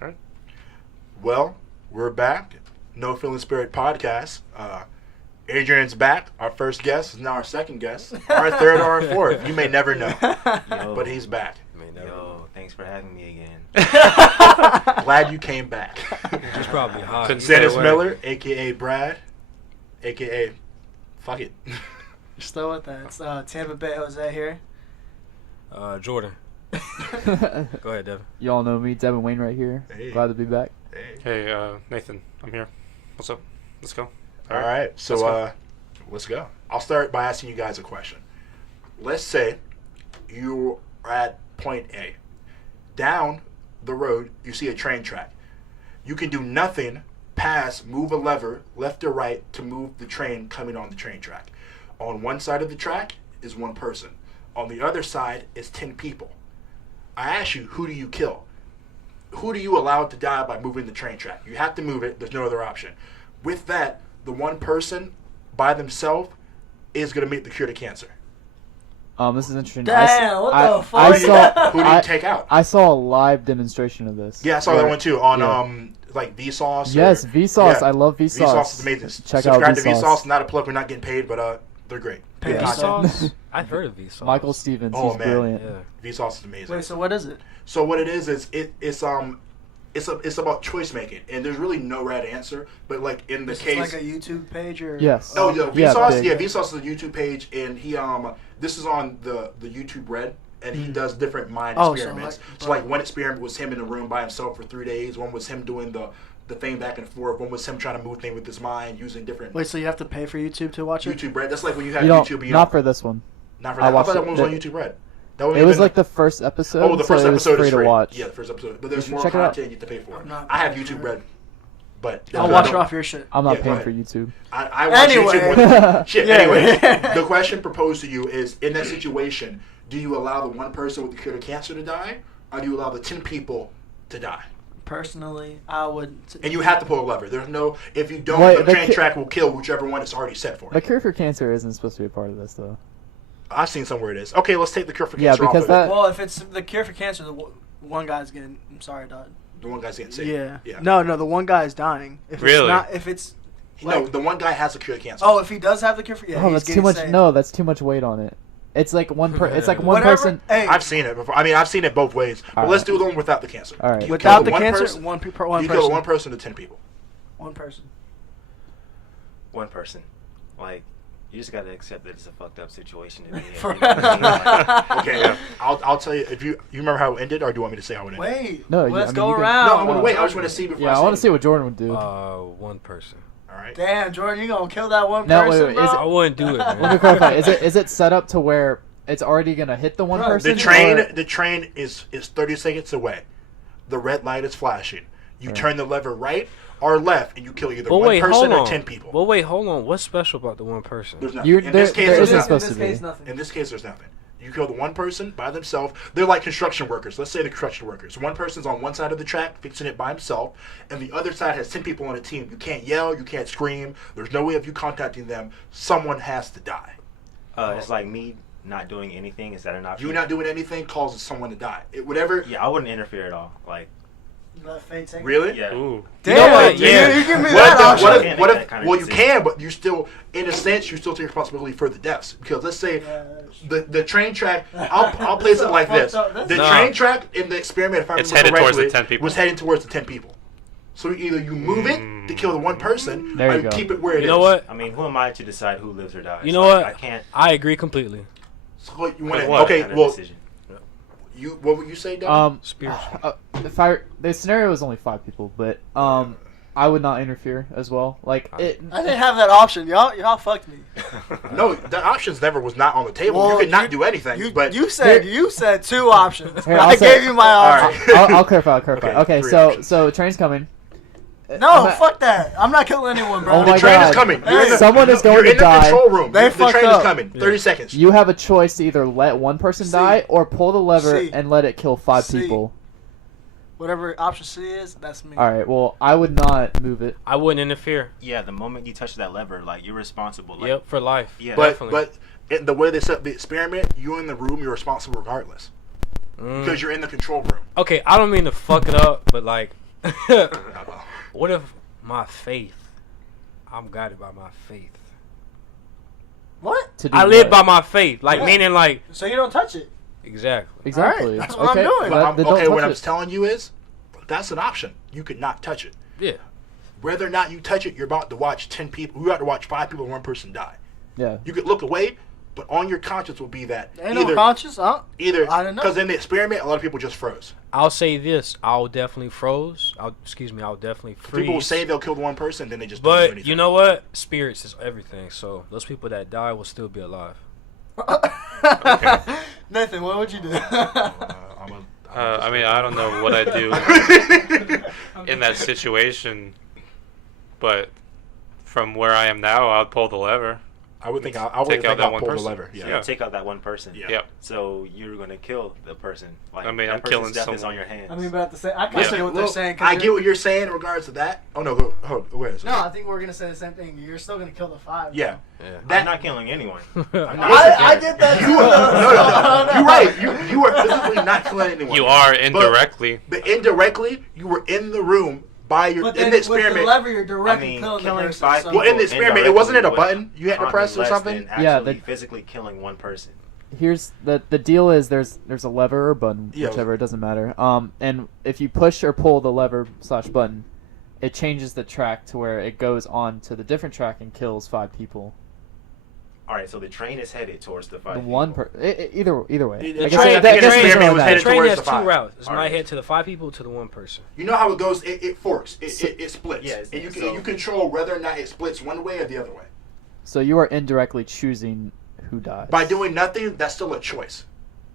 All right. Well, we're back. No Feeling Spirit podcast. Adrian's back. Our first guest is now our second guest. Our third or our fourth. You may never know. But he's back. Yo, thanks for having me again. Glad you came back. He's probably hot. Dennis Miller, a.k.a. Brad, a.k.a. Fuck it. You're still with that. It's Tampa Bay Jose here. Jordan. Go ahead, Devin. Y'all know me, Devin Wayne right here. Hey. Glad to be back. Hey, Nathan. I'm here. What's up? Let's go. All right. So let's go. I'll start by asking you guys a question. Let's say you are at point A. Down the road, you see a train track. You can do nothing past move a lever left or right to move the train coming on the train track. On one side of the track is one person. On the other side is 10 people. I ask you, who do you kill? Who do you allow to die by moving the train track? You have to move it. There's no other option. With that, the one person by themselves is going to make the cure to cancer. This is interesting. Damn, what the fuck? Who do you take out? I saw a live demonstration of this. Yeah, I saw that one too on like Vsauce. Yes, Vsauce. Yeah. I love Vsauce. Vsauce is amazing. Check Subscribe out to Vsauce. Vsauce. Not a plug. We're not getting paid, but they're great. Pay Good Vsauce. content. I've heard of Vsauce. Michael Stevens. Oh, He's man. brilliant. Yeah. Vsauce is amazing. Wait, so what is it? So what it is it's about choice making, and there's really no right answer. But like in the Is case, it like a YouTube page or? Yes. oh yeah, Yeah, Vsauce. big. Yeah, Vsauce is a YouTube page, and he this is on the YouTube Red, and he does different mind Oh, so experiments. like- So like one experiment was him in a room by himself for 3 days. One was him doing the thing back and forth. One was him trying to move things with his mind using different Wait, so you have to pay for YouTube to watch it? YouTube Red. That's like when you have You don't, YouTube. not for this one. Not for I that. I watched thought that it. one was on YouTube Red. That one It was even- like the first episode. Oh, the first so it was episode free is to free. watch. Yeah, the first episode. But there's should more check it out. content you have to pay for. I'm not I have paying YouTube for Red, but I'll watch it off your shit. I'm not Yeah, go paying ahead. for YouTube. I watch Anyway. YouTube more than shit. Yeah. Anyway, the question proposed to you is: in that situation, do you allow the one person with the cure to cancer to die, or do you allow the 10 people to die? Personally, I would. And you have to pull a lever. There's no if you don't, Wait, the the train ki- track will kill whichever one it's already set for. The cure for cancer isn't supposed to be a part of this, though. I've seen somewhere it is. Okay, let's take the cure for Yeah, cancer off because of that- it. Well, if it's the cure for cancer, one guy's getting. I'm sorry, dog. The one guy's getting sick. Yeah. Yeah. No, the one guy is dying. If Really? It's not, if it's. No, Like, the one guy has a cure to cancer. oh, if he does have the cure for Oh, he's that's too getting much. saved. No, that's too much weight on it. It's like one It's like one Whatever. person. Hey, I've seen it before. I mean, I've seen it both ways. But All let's right. do the one without the cancer. All right. You without kill the cancer, person, one you person. kill one person to 10 people. One person. One person. Like, you just gotta accept that it's a fucked up situation to be in. For- You know what I mean? Like, Okay, I'll tell you if you remember how it ended, or do you want me to say how it ended? Wait. No, let's I mean, go you can- around. No, I want to wait. I just want to see before. Yeah, I want to say see what Jordan would do. One person. All right. Damn, Jordan, you gonna kill that one No, wait, person, wait, bro? is I wouldn't do it, man. Let me clarify. Is it set up to where it's already gonna hit the one Bro, person? The train is 30 seconds away. The red light is flashing. You Right. turn the lever right or left, and you kill either But one wait, person hold or on. 10 people. But wait, hold on. What's special about the one person? There's nothing. You're- In there- this case, there there's isn't nothing. supposed in to this be. case, nothing. In this case, there's nothing. You kill the one person by themselves. They're like construction workers. Let's say the construction workers. One person's on one side of the track fixing it by himself, and the other side has 10 people on a team. You can't yell. You can't scream. There's no way of you contacting them. Someone has to die. it's like me not doing anything. Is that an option? You not doing anything causes someone to die. Whatever. Yeah, I wouldn't interfere at all. Like, Let fate take it. Really? yeah. Ooh. Damn, You know what? yeah. You give me What that if, option. what Can't if, make what that if kind of well, you decision. can, but you still, in a sense, you still take responsibility for the deaths. Because let's say the train track, I'll place it like this. The No. train track in the experiment, if I It's remember headed towards the correctly, 10 people. was heading towards the 10 people. So either you move it to kill the one person, There or you you go. keep it where it is. You know what? I mean, who am I to decide who lives or dies? You know Like, what? I can't. I agree completely. So what you want With to? what? Okay, Kind of well, decision. what would you say, Doug? Spiritual. The scenario was only 5 people, but I would not interfere as well. Like it. I didn't have that option. Y'all fucked me. No, the options never was not on the table. Well, you could not you- do anything. But You said 2 options. Here, I I'll say- gave you my All option. right. I'll clarify. Okay, Okay, 3 so options. train's coming. No, I'm fuck that. I'm not killing anyone, bro. Oh the my train God. is coming. Hey, someone is going you're to in die. the control room. They the fucked train up. is coming. 30 seconds. You have a choice to either let one person C. die or pull the lever C. and let it kill 5 C. people. Whatever option C is, that's me. All right. Well, I would not move it. I wouldn't interfere. Yeah, the moment you touch that lever, like, you're responsible. Like, Yep, for life. Yeah. Definitely. But the way they set up the experiment, you in the room, you're responsible regardless. Because you're in the control room. Okay, I don't mean to fuck it up, but like, What if my faith? I'm guided by my faith. What? To do I live what? by my faith, like Yeah. meaning like So you don't touch it. exactly. Exactly. Alright, that's what I'm okay. doing. That- then don't Okay, what touch I'm it. telling you is, that's an option. You could not touch it. Yeah. Whether or not you touch it, you're about to watch 10 people. You're about to watch 5 people and 1 person die. Yeah. You could look away, but on your conscience will be that Ain't no conscience, huh? either I don't know. because in the experiment, a lot of people just froze. I'll say this: I'll definitely froze. I'll definitely freeze. People will say they'll kill 1 person, then they just don't do but anything. you know what? Spirits is everything. So those people that die will still be alive. Nathan, what would you do? I mean, I don't know what I'd do in that situation, but from where I am now, I'd pull the lever. I would think I would Take think out that I'll one pull the person. lever. Yeah. Yeah. Take out that one person. Yeah. Yep. So you're gonna kill the person. Like, I mean, that I'm person's killing death is someone. on your hands. I mean, but at the same, I kind of Listen, get what they're look, saying. 'cause I you're- get what you're saying in regards to that. Oh no, go, hold, wait a second. No, I think we're gonna say the same thing. You're still gonna kill the 5. Yeah. Yeah. That- I'm not killing anyone. I'm not I did that. You too. are, no, you're right. You are physically not killing anyone. You are indirectly. But indirectly, you were in the room by your But in then the with the experiment. lever, you're directly I mean, killing the killing person. 5 so- people Well, in the experiment, it wasn't it a indirectly button you had to would press or less something? than Yeah, actually the- physically killing 1 person. Here's the deal is there's a lever or button, Yeah. whichever, it doesn't matter. And if you push or pull the lever / button, it changes the track to where it goes on to the different track and kills 5 people. All right, so the train is headed towards the 5 The people. one either way. The I train- guess the I guess train it doesn't was really headed The train towards has the 2 5. routes. It might Alright. head to the 5 people to the 1 person. You know how it goes? It forks. It splits. Yeah, it's- and you can so- you control whether or not it splits one way or the other way. So you are indirectly choosing who dies. By doing nothing, that's still a choice.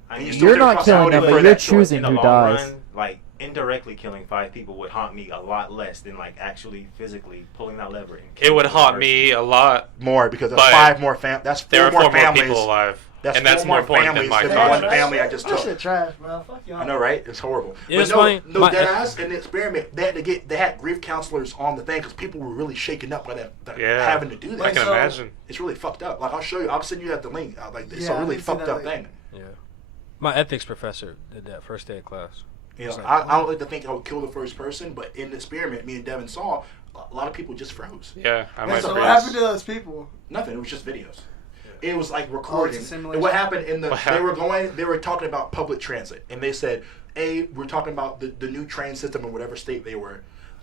I And mean, you still You're get not killing accountability them, for but you're that choice. choosing in the who long dies. run, like indirectly killing 5 people would haunt me a lot less than like actually physically pulling that lever. And It killing would one haunt person. me a lot. More because that's But 5 more that's 4 There are more 4 more families. people alive, That's and that's 4 more more important than families my than the Yeah, one conscience. family I just That took. shit trash, bro. Fuck y'all. I know, right? It's horrible. Yeah, But it's no, funny. no, My- dead ass in the experiment, they had grief counselors on the thing because people were really shaken up by that Yeah. having to do I that. can so- imagine. It's really fucked up. Like I'll show you. I'll send you the link. Like it's Yeah, a I really did see fucked that up link. thing. Yeah. My ethics professor did that first day of class. You know, It's like, I don't like to think I would kill the first person, but in the experiment, me and Devin saw a lot of people just froze. Yeah, I might So So freeze. what happened to those people? Nothing. It was just videos. It was like Oh, recording. it's a And simulation. what happened in the? What They were talking about public transit, and they said, "Hey, we're talking about the new train system in whatever state they were.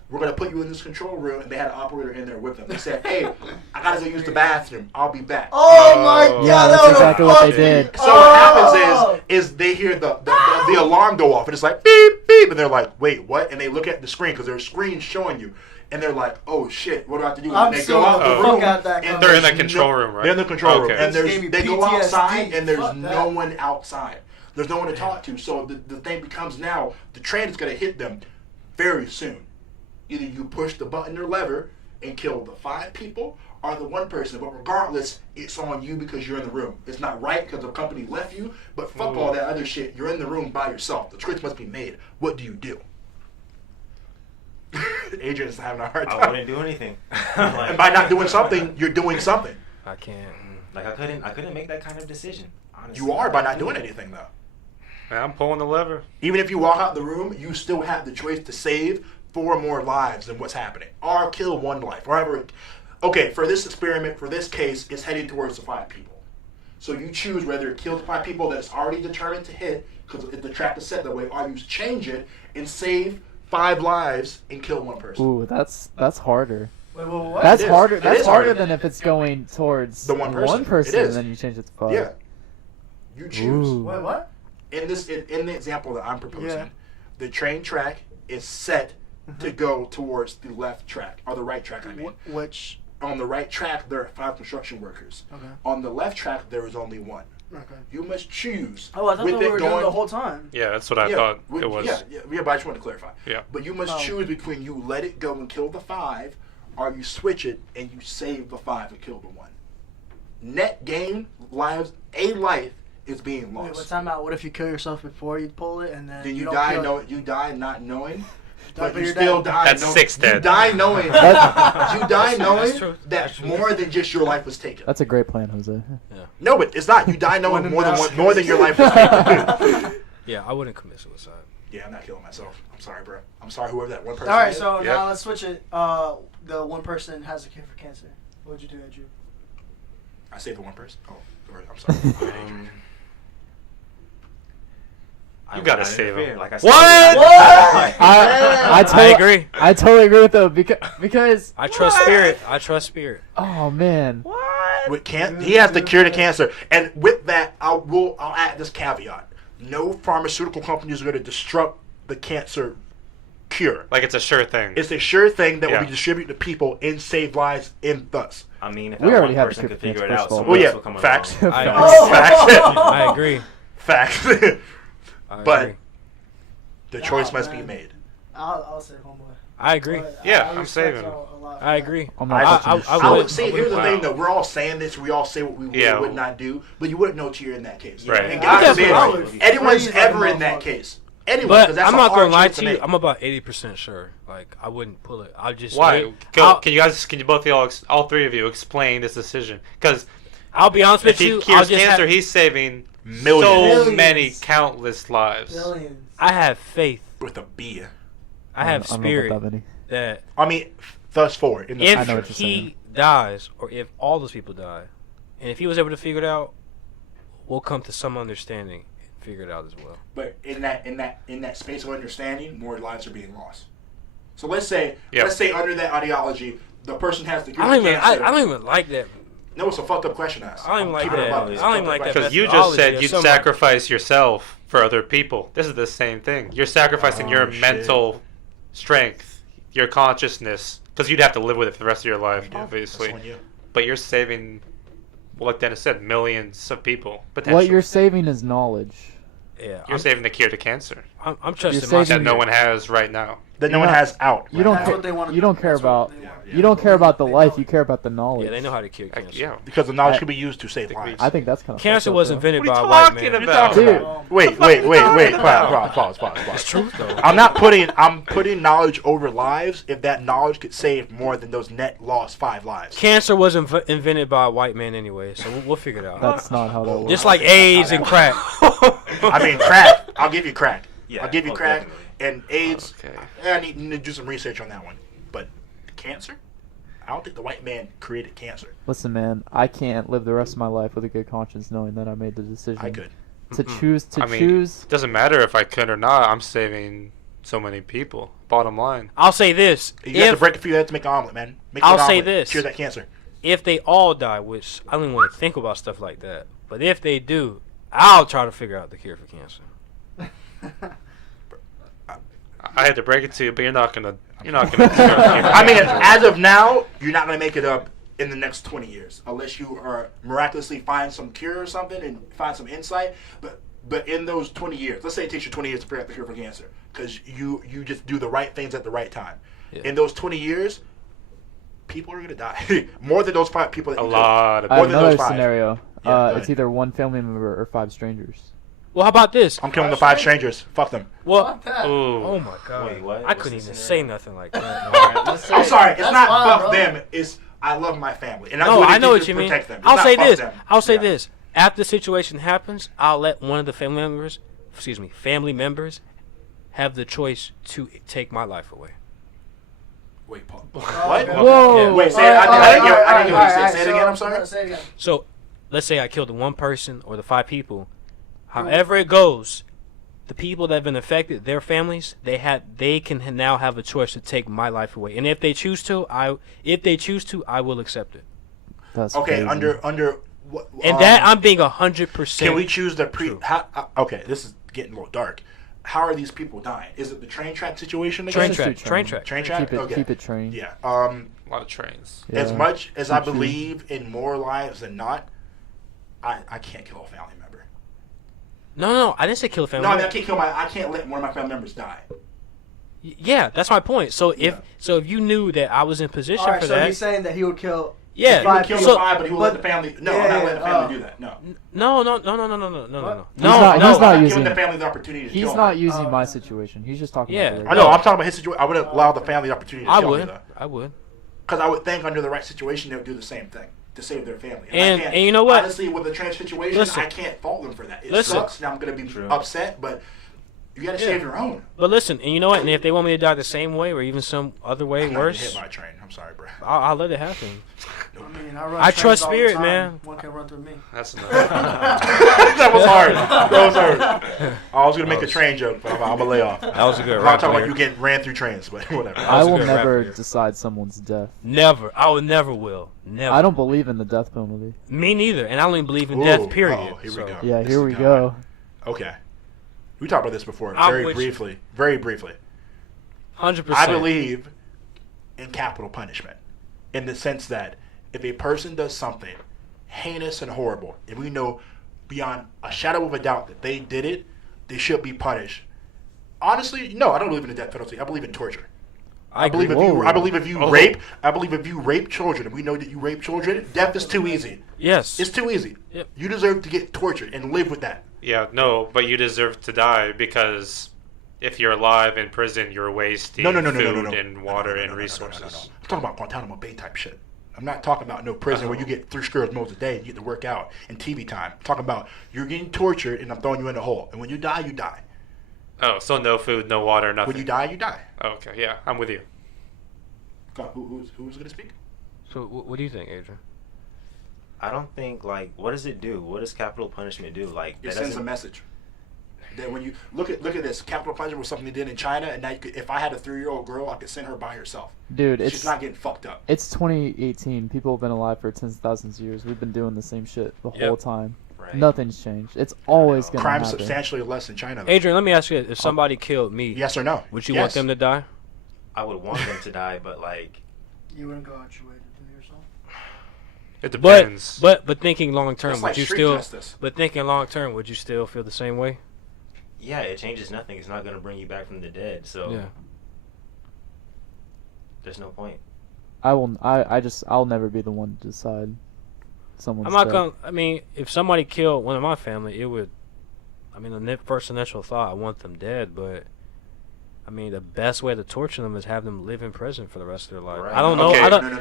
We're gonna put you in this control room," and they had an operator in there with them. They said, "Hey, I gotta go use the bathroom. I'll be back." Oh my Oh. god! Yeah, that's that would've exactly what they fucked me. did. So what happens is they hear the alarm go off, and it's like beep beep, and they're like, "Wait, what?" And they look at the screen because there's a screen showing you, and they're like, "Oh shit, what do I have to do?" And I'm they so go out the the room, fuck out that and company. They're in the there's control room, right? They're in the control room, Okay. and This gave me they go PTSD. outside, and there's Fuck no that. one outside. There's no one to talk to. So the thing becomes now the train is gonna hit them very soon. Either you push the button or lever and kill the 5 people or the 1 person. But regardless, it's on you because you're in the room. It's not right because the company left you, but fuck all that other shit. You're in the room by yourself. The choice must be made. What do you do? Adrian's having a hard I time. wouldn't do anything. And by not doing something, you're doing something. I can't. Like I couldn't make that kind of decision. Honestly. You are by not doing anything, though. Man, I'm pulling the lever. Even if you walk out the room, you still have the choice to save 4 more lives than what's happening, or kill 1 life, or however. Okay, for this experiment, for this case, it's heading towards the 5 people. So you choose whether it kills 5 people that it's already determined to hit, because the track is set that way, or you change it and save 5 lives and kill 1 person. Ooh, that's harder. Wait, what? That's It is. harder. It That's is harder harder. than if it's going towards The one person. It person is. and then you change it to 5. Yeah, you choose. Ooh. Wait, what? In the example that I'm proposing, Yeah. the train track is set to go towards the left track or the right track. I mean. Which? On the right track, there are 5 construction workers. Okay. On the left track, there is only 1. Okay. You must choose. Oh, I thought with that we it were doing the whole time. Yeah, that's what I thought with- it was. Yeah, but I just wanted to clarify. Yeah. But you must Oh. choose between you let it go and kill the 5, or you switch it and you save the 5 and kill the 1. Net gain lives. A life is being Wait, lost. what time out? What if you kill yourself before you pull it and then Then you don't die. kill You die not knowing. But but you you're still dead. die. That's knowing, 6 You dead. die knowing. That's- you die knowing true. that That's true. more than just your life was taken. That's a great plan, Jose. No, but it's not. You die knowing One more in than your life was taken. Yeah, I wouldn't commit suicide. Yeah, I'm not killing myself. I'm sorry, bro. I'm sorry, whoever that one person All right, is. so Yeah. now let's switch it. The one person has a cure for cancer. What would you do, Andrew? I saved the one person. Oh, I'm sorry. I You gotta would not save him. interfere. Like I said, What? What? I agree. I totally agree with them because I trust spirit. I trust spirit. oh man, With he has the cure to cancer, and with that, I'll add this caveat: no pharmaceutical companies are going to disrupt the cancer cure. Like it's a sure thing. It's a sure thing that will Yeah. be distributed to people and save lives in thus. I mean, if We that already one have person the could cure for figure it cancer, out, first of all. someone Well, else yeah, will come facts. along. I Oh! agree. Facts. I agree. Facts. I But agree. the choice Nah, must be man. made. I'll say homeboy. I agree. But Yeah, I I'm respect saving. y'all a lot for I that. agree. I'm not touching this I shit. would say here's the Wow. thing though: we're all saying this, we all say what we would Yeah. or would not do, but you wouldn't know till you're in that case. Right. And I God forbid definitely would. anyone's Freeze like ever a in that motherfucker. case. Anyone, But 'cause that's I'm a not hard gonna lie choice to you. make. I'm about 80% sure. Like I wouldn't pull it. I'll just Why? wait. Go. Can you both all three of you explain this decision? Because I'll be honest if with he you. I'll cures just cancer, have, he's saving Millions. so Millions. many countless lives. Billions. I have faith. With a B. I have I don't know about spirit that many. that I mean, thus forward. In the if I know what future. you're he saying. dies or if all those people die, and if he was able to figure it out, we'll come to some understanding and figure it out as well. But in that space of understanding, more lives are being lost. So let's say Yep. under that ideology, the person has the cure I for don't even. cancer. I don't even like that. No, it's a fucked up question to ask. I don't even I'm like keeping it that. above. I It's a don't fucked even up like that. question. Because you just methodology said of you'd somebody. sacrifice yourself for other people. This is the same thing. You're sacrificing your shit. mental strength, your consciousness, because you'd have to live with it for the rest of your life, You do. obviously. That's on you. But you're saving, well, like Dennis said, millions of people potentially. What you're saving is knowledge. Yeah, You're saving the cure to cancer I'm trusting saving- myself. that no one has right now. That no You're one not- has out. You don't That's care. what they want to You do. don't care That's what about. they want. Yeah. You don't care about the They life. know You it. care about the knowledge. Yeah, they know how to cure Like, cancer. yeah. Because the knowledge I- can be used to save think we- lives. I think that's kind of. Cancer was invented What by are a you white talking man. about? Dude. Wait. Pause. Truth though. I'm putting knowledge over lives if that knowledge could save more than those net lost 5 lives. Cancer was invented by a white man anyway, so we'll figure it out. That's not how that works. Just like AIDS and crack. I mean, crack. I'll give you crack. Yeah, I'll give you most crack. definitely. And AIDS, Okay. I need to do some research on that one. But cancer? I don't think the white man created cancer. Listen, man, I can't live the rest of my life with a good conscience knowing that I made the decision I could. to choose I mean, it doesn't matter if I could or not. I'm saving so many people. Bottom line. I'll say this: You have to if break a few heads to make an omelet, man. Make I'll an say omelet. this. Cure that cancer. if they all die, which I don't even want to think about stuff like that, but if they do, I'll try to figure out the cure for cancer. I had to break it to you, but you're not gonna. I I mean, as of now, you're not going to make it up in the next 20 years unless you are miraculously find some cure or something and find some insight. But in those 20 years, let's say it takes you 20 years to figure out the cure for cancer because you just do the right things at the right time. Yeah. In those 20 years, people are going to die. More than those 5 people that a you lot of I more have than another those 5. scenario. Yeah, go It's ahead. either one family member or 5 strangers. Well, how about this? I'm killing the 5 strangers. Fuck them. Well, Fuck that. Ooh. oh my god, Wait, what? I What's couldn't the even scenario? say nothing like that. Alright, let's say- I'm sorry. It's That's not fine, fuck bro. them. It's I love my family. And I do No, I anything know to what you mean. protect them. It's I'll not say fuck this. them. I'll say Yeah. this. After the situation happens, I'll let one of the family members, have the choice to take my life away. Wait, Paul. Oh, What? okay. Whoa. Yeah. Wait, say it. I didn't get what you said. Say it again. I'm So, sorry. say it again. So, let's say I killed the one person or the 5 people. However it goes, the people that have been affected, their families, they can now have a choice to take my life away. And if they choose to, I will accept it. That's Okay, crazy. under what? And that I'm being 100%. Can we choose the pre? true. Okay, this is getting a little dark. How are these people dying? Is it the train track situation again? Train Just do track, train track. Train track. Keep it, Okay. keep it trained. Yeah. A lot of trains. Yeah. As much as I True. believe in more lives than not, I can't kill a family member. No, I didn't say kill a family. No, I mean I can't let one of my family members die. Yeah, that's my point. So Yeah. if you knew that I was in position All right, for so that, he's saying that he would kill. yeah. He would kill so, the 5, but he will let the but- family. No, yeah, I'm not letting the family oh. do that. No. No. What? He's not- No. he's not I'm not using- giving the family the opportunity to He's kill not me. using my yeah. situation. He's just talking Yeah. about the I know. I'm talking about his situation. I would allow the family the opportunity to I kill me would. though. I would. Because I would think under the right situation they would do the same thing to save their family. And- I can't, and you know what? Honestly, with the trans situation, Listen. I can't fault them for that. It Listen. sucks. Now I'm going to be True. upset, but You gotta Yeah. save your own. But listen, and you know what? And if they want me to die the same way or even some other way I'm not worse, hit by a train. I'm sorry, bro. I'll let it happen. I mean, I run I trains trust all the spirit, time. man. One can run through me. That's enough. That was hard. That was hard. I was gonna make a train joke, but I'm gonna lay off. That was a good I'm rock not talking player. about you getting ran through trains, but whatever. That I was a will good rap never player. decide someone's death. Never. I would never will. Never. I don't believe in the death penalty. Me neither. And I don't even believe in Ooh, death, period. oh, here we So, go. Yeah, This here is we God. go. Okay. We talked about this before, I'm very with you. briefly. 100%. I believe in capital punishment, in the sense that if a person does something heinous and horrible, and we know beyond a shadow of a doubt that they did it, they should be punished. Honestly, no, I don't believe in the death penalty. I believe in torture. I agree. Whoa. I believe if you Oh. rape, I believe if you rape children, and we know that you rape children, death is too easy. Yes. It's too easy. Yep. You deserve to get tortured and live with that. Yeah, no, but you deserve to die because if you're alive in prison, you're wasting No, food no. and water and No. resources. I'm talking about Guantanamo Bay type shit. I'm not talking about no prison where you get 3 square meals a day and you get to work out and TV time. I'm talking about you're getting tortured and I'm throwing you in a hole. And when you die, you die. Oh, so no food, no water, nothing. When you die, you die. Okay, yeah, I'm with you. Go on, who's going to speak? So what do you think, Adrian? I don't think, like, what does it do? What does capital punishment do? Like, It that sends a doesn't. message. That when you look at this, capital punishment was something they did in China, and now you could, if I had a 3-year-old girl, I could send her by herself. Dude, She's it's not getting fucked up. it's 2018. People have been alive for tens of thousands of years. We've been doing the same shit the Yep. whole time. Right. Nothing's changed. It's always gonna Crime happen. substantially less in China. Though. Adrian, let me ask you this. If somebody killed me, Yes or no? would you Yes. want them to die? I would want them to die, but like, You wouldn't go out your way to do yourself. It depends. But thinking long term, That's would like you street still? justice. But thinking long term, would you still feel the same way? yeah, it changes nothing. It's not gonna bring you back from the dead. So Yeah. there's no point. I'll never be the one to decide someone's I'm not death. gonna. I mean, if somebody killed one of my family, it would. I mean, the first initial thought, I want them dead. But I mean, the best way to torture them is have them live in prison for the rest of their life. Right. I don't know. Okay. I don't. No.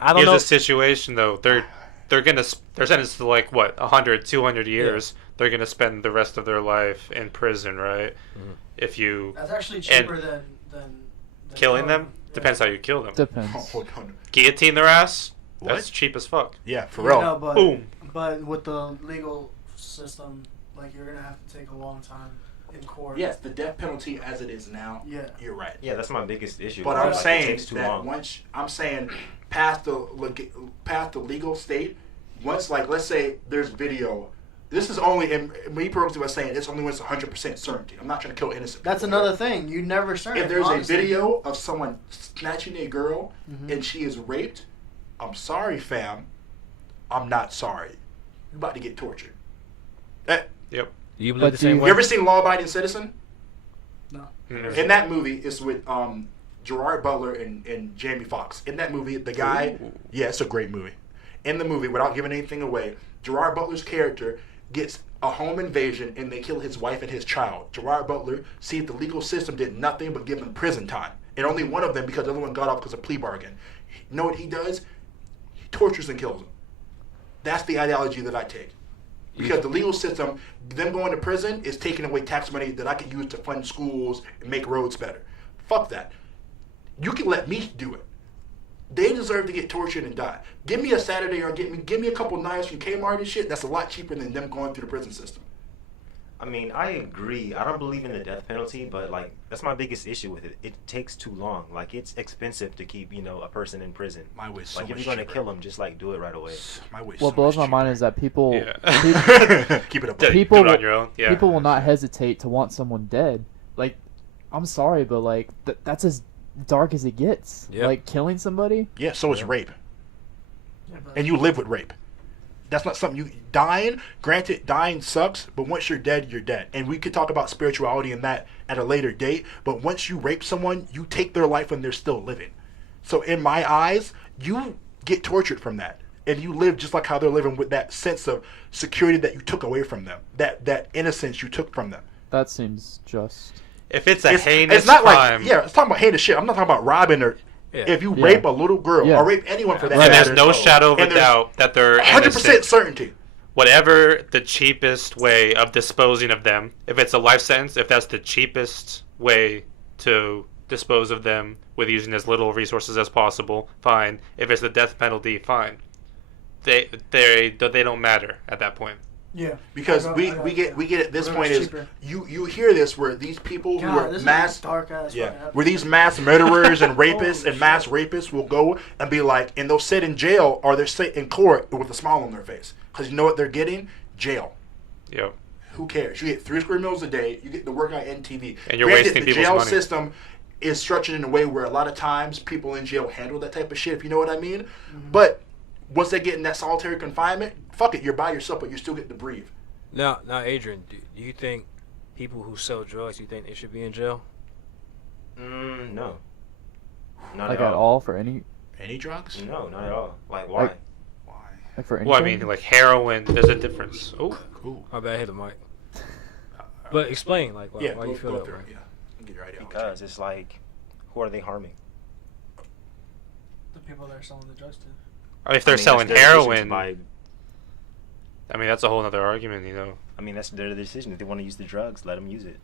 I don't Here's know. the situation though. They're sentenced to like what 100, 200 years. They're gonna spend the rest of their life in prison, right? Mhm. If you That's actually cheaper than killing them, Yeah. depends how you kill them. Depends. Hold on. Guillotine their ass. What? That's cheap as fuck. Yeah, for Yeah, real. no, but, Boom. But with the legal system, like you're gonna have to take a long time in court. Yes, the death penalty as it is now. Yeah. You're right. Yeah, that's my biggest issue. But bro. I'm Like, it saying takes too that long. once past the legal state, once like let's say there's video. This is only in me personally was saying it's only when it's 100% certainty. I'm not trying to kill innocent. That's people. another thing. You never start. If there's honestly. a video of someone snatching a girl Mhm. and she is raped, I'm sorry, fam. I'm not sorry. You're about to get tortured. Yep. Do you believe But the do same you way? You ever seen Law Abiding Citizen? Mhm. In that movie, it's with Gerard Butler and Jamie Foxx. In that movie, the guy, yeah, it's a great movie. In the movie, without giving anything away, Gerard Butler's character gets a home invasion and they kill his wife and his child. Gerard Butler sees the legal system did nothing but give them prison time. And only one of them because the other one got off because of plea bargain. You know what he does? He tortures and kills them. That's the ideology that I take. Because the legal system, them going to prison is taking away tax money that I could use to fund schools and make roads better. Fuck that. You can let me do it. They deserve to get tortured and die. Give me a Saturday or give me a couple knives from Kmart and shit. That's a lot cheaper than them going through the prison system. I mean, I agree. I don't believe in the death penalty, but like that's my biggest issue with it. It takes too long. Like it's expensive to keep, a person in prison. My way's so Like if much you're gonna cheaper. kill them, just like do it right away. My way's What so blows my much mind is that people Yeah. Keep it up. Yeah, People do it on will- your own. Yeah. people will not hesitate to want someone dead. Like, I'm sorry, but like that's as dark as it gets. Yep. Like killing somebody. Yeah, so is rape. Yeah, but- And you live with rape. That's not something you dying. Granted, dying sucks, but once you're dead, you're dead. And we could talk about spirituality and that at a later date. But once you rape someone, you take their life when they're still living. So in my eyes, you get tortured from that, and you live just like how they're living with that sense of security that you took away from them, that innocence you took from them. That seems just. If it's a heinous it's not crime, like it's talking about heinous shit. I'm not talking about robbing or. Yeah. If you Yeah. rape a little girl Yeah. or rape anyone for that and matter, there's no shadow of a and there's doubt that they're 100% innocent. certainty. whatever the cheapest way of disposing of them. If it's a life sentence, if that's the cheapest way to dispose of them with using as little resources as possible, fine. If it's the death penalty, fine. They don't matter at that point. Yeah. Because we get at this point is you hear this where these people who are mass dark ass where these mass murderers and rapists and mass rapists will go and be like, and they'll sit in jail or they'll sit in court with a smile on their face because you know what they're getting? Jail. Yep. Who cares? You get 3 square meals a day. You get to work out NTV. And you're wasting people's money. The jail system is structured in a way where a lot of times people in jail handle that type of shit, if you know what I mean. Mm-hmm. But once they get in that solitary confinement, fuck it, you're by yourself, but you still get to breathe. Now, Adrian, do you think people who sell drugs, you think they should be in jail? No. Not Like at at all for any drugs? No, not at all. Like, why? Why? like for anything? Well, I mean, like heroin, there's a difference. Oh, Cool. My bad, I hit the mic. But explain, like, why Yeah, you feel that through way. it. Yeah, get your idea. Because it's like, who are they harming? The people that are selling the drugs to. I mean, if they're that's selling their decision to heroin, buy- I mean, that's a whole other argument, you know. I mean, that's their decision. If they want to use the drugs, let them use it.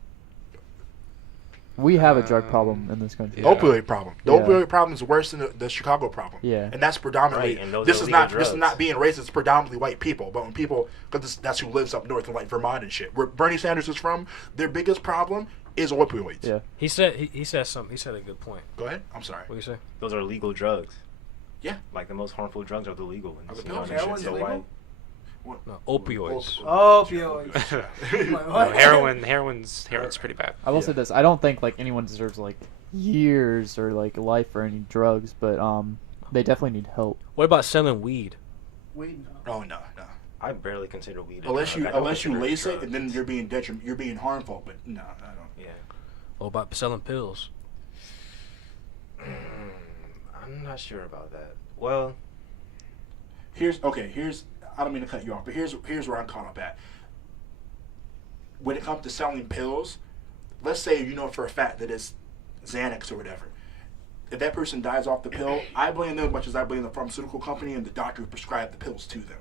We have a drug problem in this country. Yeah. Opioid problem. The Yeah. opioid problem is worse than the Chicago problem. Yeah. And that's predominantly. Right, and those this are is illegal not. This is drugs. not being racist. It's predominantly white people. But when people, because that's who lives up north in like Vermont and shit, where Bernie Sanders is from, their biggest problem is opioids. Yeah. He said something. He said a good point. Go ahead. I'm sorry. What do you say? Those are legal drugs. Yeah. Like the most harmful drugs are the legal ones. Are the you know pills what I and mean? shit So legal? why? No, opioids. Opioids. No, heroin's pretty bad. I will say this: I don't think like anyone deserves like years or like life for any drugs, but they definitely need help. What about selling weed? Weed, no. Oh no. I barely consider weed. a Unless drug. you I don't unless you consider lace it, drugs. and then you're being harmful. But no, I don't. Yeah. What about selling pills? I'm not sure about that. Well, Here's I don't mean to cut you off, but here's where I'm caught up at. When it comes to selling pills, let's say you know for a fact that it's Xanax or whatever. If that person dies off the pill, I blame them as much as I blame the pharmaceutical company and the doctor who prescribed the pills to them.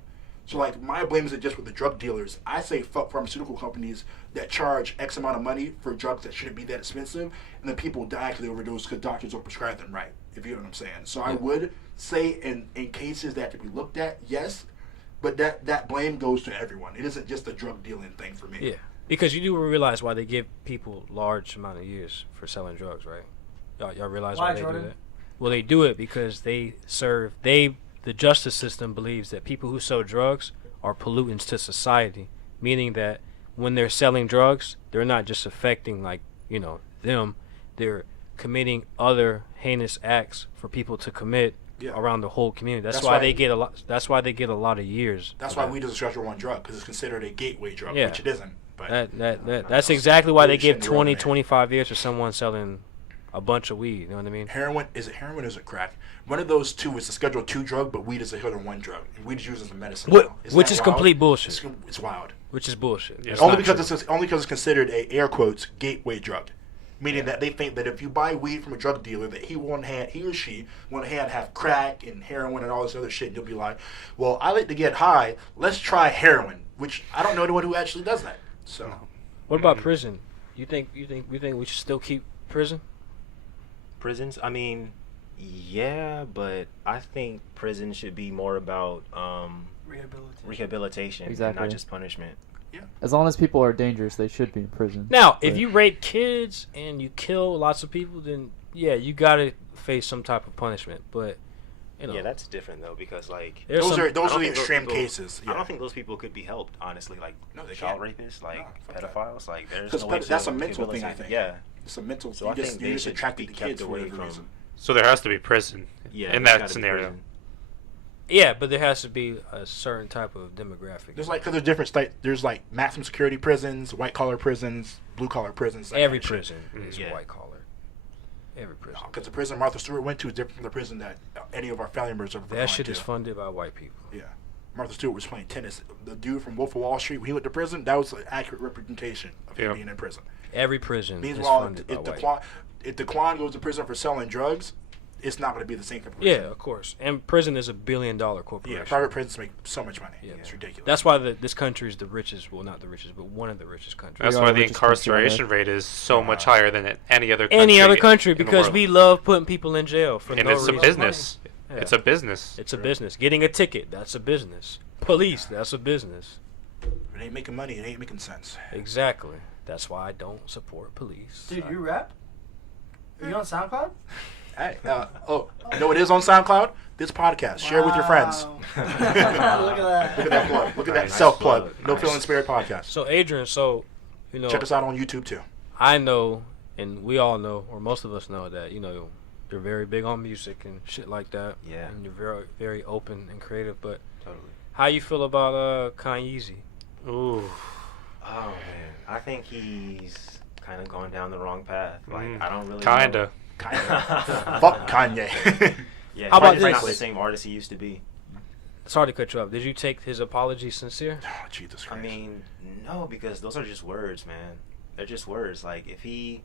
So like my blame isn't just with the drug dealers. I say fuck pharmaceutical companies that charge X amount of money for drugs that shouldn't be that expensive, and then people die because they overdose because doctors don't prescribe them right. If you know what I'm saying. So I would say in cases that have to be looked at, yes, but that blame goes to everyone. It isn't just a drug dealing thing for me. Yeah, because you do realize why they give people large amount of years for selling drugs, right? Y'all realize why they Jordan? do that? Well, they do it because the justice system believes that people who sell drugs are pollutants to society, meaning that when they're selling drugs, they're not just affecting them, they're committing other heinous acts for people to commit around the whole community. That's why they get a lot. That's why they get a lot of years. That's why weed is a Schedule I drug because it's considered a gateway drug, Yeah. which it isn't. But That's exactly why they You're give shitting your own 20, man. 25 years for someone selling a bunch of weed. You know what I mean? heroin is or is it crack? One of those two is a Schedule II drug, but weed is a Schedule I drug. And weed is used as a medicine. now. Isn't Which that is wild? complete bullshit. It's wild. Which is bullshit. Yeah. It's Only not because true. it's considered a air quotes gateway drug, meaning that they think that if you buy weed from a drug dealer, that he or she will have crack and heroin and all this other shit, and you'll be like, well, I like to get high. Let's try heroin, which I don't know anyone who actually does that. So What about prison? You think we should still keep prison? prisons. I mean, yeah, but I think prison should be more about rehabilitation and Exactly. not just punishment. As long as people are dangerous, they should be in prison. Now, if But- you rape kids and you kill lots of people, then yeah, you gotta face some type of punishment. But you know, Yeah, that's different though because like there's those some- are I don't the think those extreme people- cases. I don't think those people could be helped honestly. Like No, they child can't. rapists, like No, fuck that. pedophiles, like there's Because no way to that's a mental thing, I rehabilitate- think. Yeah, It's a mental. so I think you're they just should attracted be to kept kids for away whatever from. reason. So there has to be prison Yeah, in there's that gotta be scenario. prison. yeah, but there has to be a certain type of demographic. There's because there's different there's like maximum security prisons, white collar prisons, blue collar prisons. Every prison is Yeah. white collar. Every prison. Because the prison Martha Stewart went to is different from the prison that any of our family members have ever That gone shit to. is funded by white people. Yeah. Martha Stewart was playing tennis. The dude from Wolf of Wall Street, when he went to prison, that was an accurate representation of him Yep. being in prison. Every prison is Meanwhile, funded by white. if Daquan goes to prison for selling drugs, it's not going to be the same type of Yeah, prison. of course. And prison is $1 billion corporation. Yeah, private prisons make so much money. Yeah. It's ridiculous. That's why this country is the richest. Well, not the richest, but one of the richest countries. That's We are why the the richest country on incarceration rate is so much higher than any other country. Any other country, in the because world. we love putting people in jail for and no it's a reason. business. Yeah. It's a business. It's a business. Getting a ticket, that's a business. Police, that's a business. If it ain't making money, it ain't making sense. Exactly. That's why I don't support police. Dude, you rap? Are you on SoundCloud? Hey, you know what is on SoundCloud? This podcast. Share it with your friends. Wow. Look Look at that. at that plug. Look at that Nice self-plug. plug. No Nice. Feeling Spirit podcast. So, Adrian, you know, Check us out on YouTube, too. I know, and we all know, or most of us know that, you know, you're very big on music and shit like that. Yeah. And you're very, very open and creative. But Totally. how you feel about Kanye? Ooh. Oh man, I think he's kind of going down the wrong path. Like I don't really Kinda. Fuck Kanye. Yeah, How about he's not this? the same artist he used to be. Sorry to cut you off. Did you take his apology sincere? Oh, Jesus I Christ. mean, no, because those are just words, man. They're just words. Like if he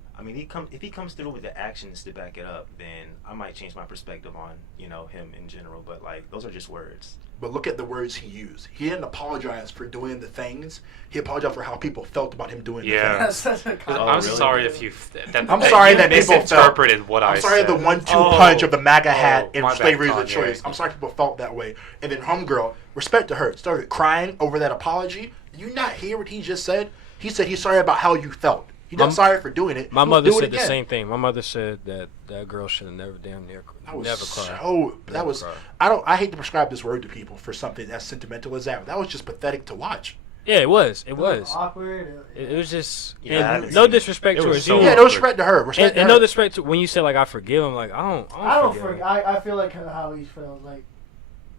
comes through with the actions to back it up, then I might change my perspective on him in general. But like those are just words. But look at the words he used. He didn't apologize for doing the things. He apologized for how people felt about him doing Yeah. the things. That's such a Oh, I'm really? sorry if you. I'm sorry that people misinterpreted what I I'm sorry said. the 1-2 Oh. punch of the MAGA hat Oh, and my bad, slavery is a Kanye. choice. I'm sorry people felt that way. And then homegirl, respect to her, started crying over that apology. Did you not hear what he just said? He said he's sorry about how you felt. He's not sorry for doing it. My He'll mother do it said the again. same thing. My mother said that girl should have never That was never cried. that Never was cried. I hate to prescribe this word to people for something as sentimental as that. But that was just pathetic to watch. Yeah, it was. It It was. awkward. It was just. Yeah, I and haven't no seen it. disrespect It to her. was so Yeah, no respect to her. Respect to and her. no disrespect to when you said like I forgive him. Like I don't forgive him. I feel like how he felt. Like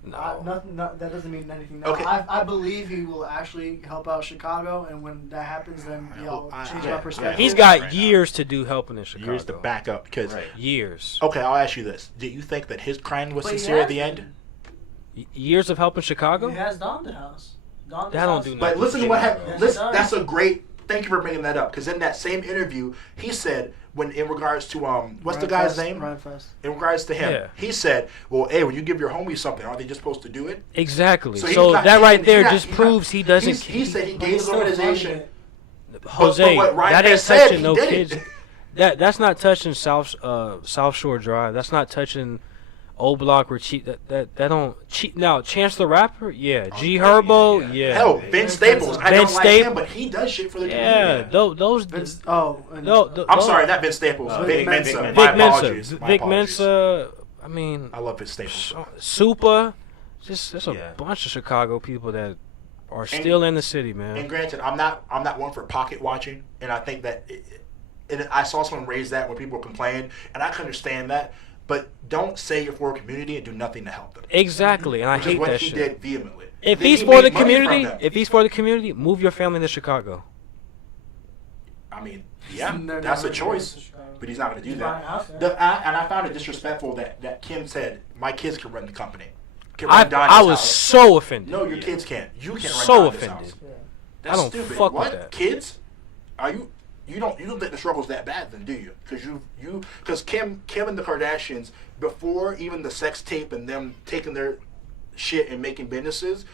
No. nothing. That doesn't mean anything. No, Okay. I believe he will actually help out Chicago, and when that happens, then I'll change my perspective. He's Yeah. got Right years to do helping in Chicago. years to back up because. Right. Years. Okay, I'll ask you this: did you think that his crying was But he sincere at has the been. end? Years of helping Chicago. He has Donda House. Donda's That don't house. do But listen to what happened. Yes, Listen, it does. that's a great. Thank you for bringing that up because in that same interview, he said in regards to what's the guy's name? Ryan Fest. In regards to him, Yeah. he said, "Well, hey, when you give your homies something, aren't they just supposed to do it?" Exactly. he's So not- that right he's there not- just he's proves not- he doesn't. He said he But gave he's his still organization. funding it. Jose, what Ryan that ain't Fest said, touching he no did kids. it. That's not touching South Shore Drive. That's not touching Old Block or Cheat. That don't cheat. Now Chance the Rapper, yeah. G Herbo, yeah. Hell, Vince Staples. I Vince don't like Staples. him, but he does shit for the Yeah, community. those. Vince, oh, and, No, I'm sorry, not Vince Staples. Vic Vic Mensa. Mensa. Vic My Vic Mensa. apologies. My Vic apologies. Mensa. I mean, I love Vince Staples. Super. Just there's a Yeah. bunch of Chicago people that are still in the city, man. And granted, I'm not one for pocket watching, and I think that, and I saw someone raise that when people complain, and I can understand that. But don't say you're for a community and do nothing to help them. Exactly, and I Which is hate what that he shit. did vehemently. If Then he's he for made the money from community, them. move your family to Chicago. I mean, yeah, They're that's a never choice, going to Chicago. but he's not going to do He's buying a that. house there. And I found it disrespectful that Kim said my kids can run the company. Can I run Donnie's was house. so offended. No, your kids can't. You can't run So Donnie's offended. house. Yeah. That's I don't stupid. fuck with what? that. Kids? Are you don't think the struggle's that bad then, do you? Because Kim and the Kardashians, before even the sex tape and them taking their shit and making businesses,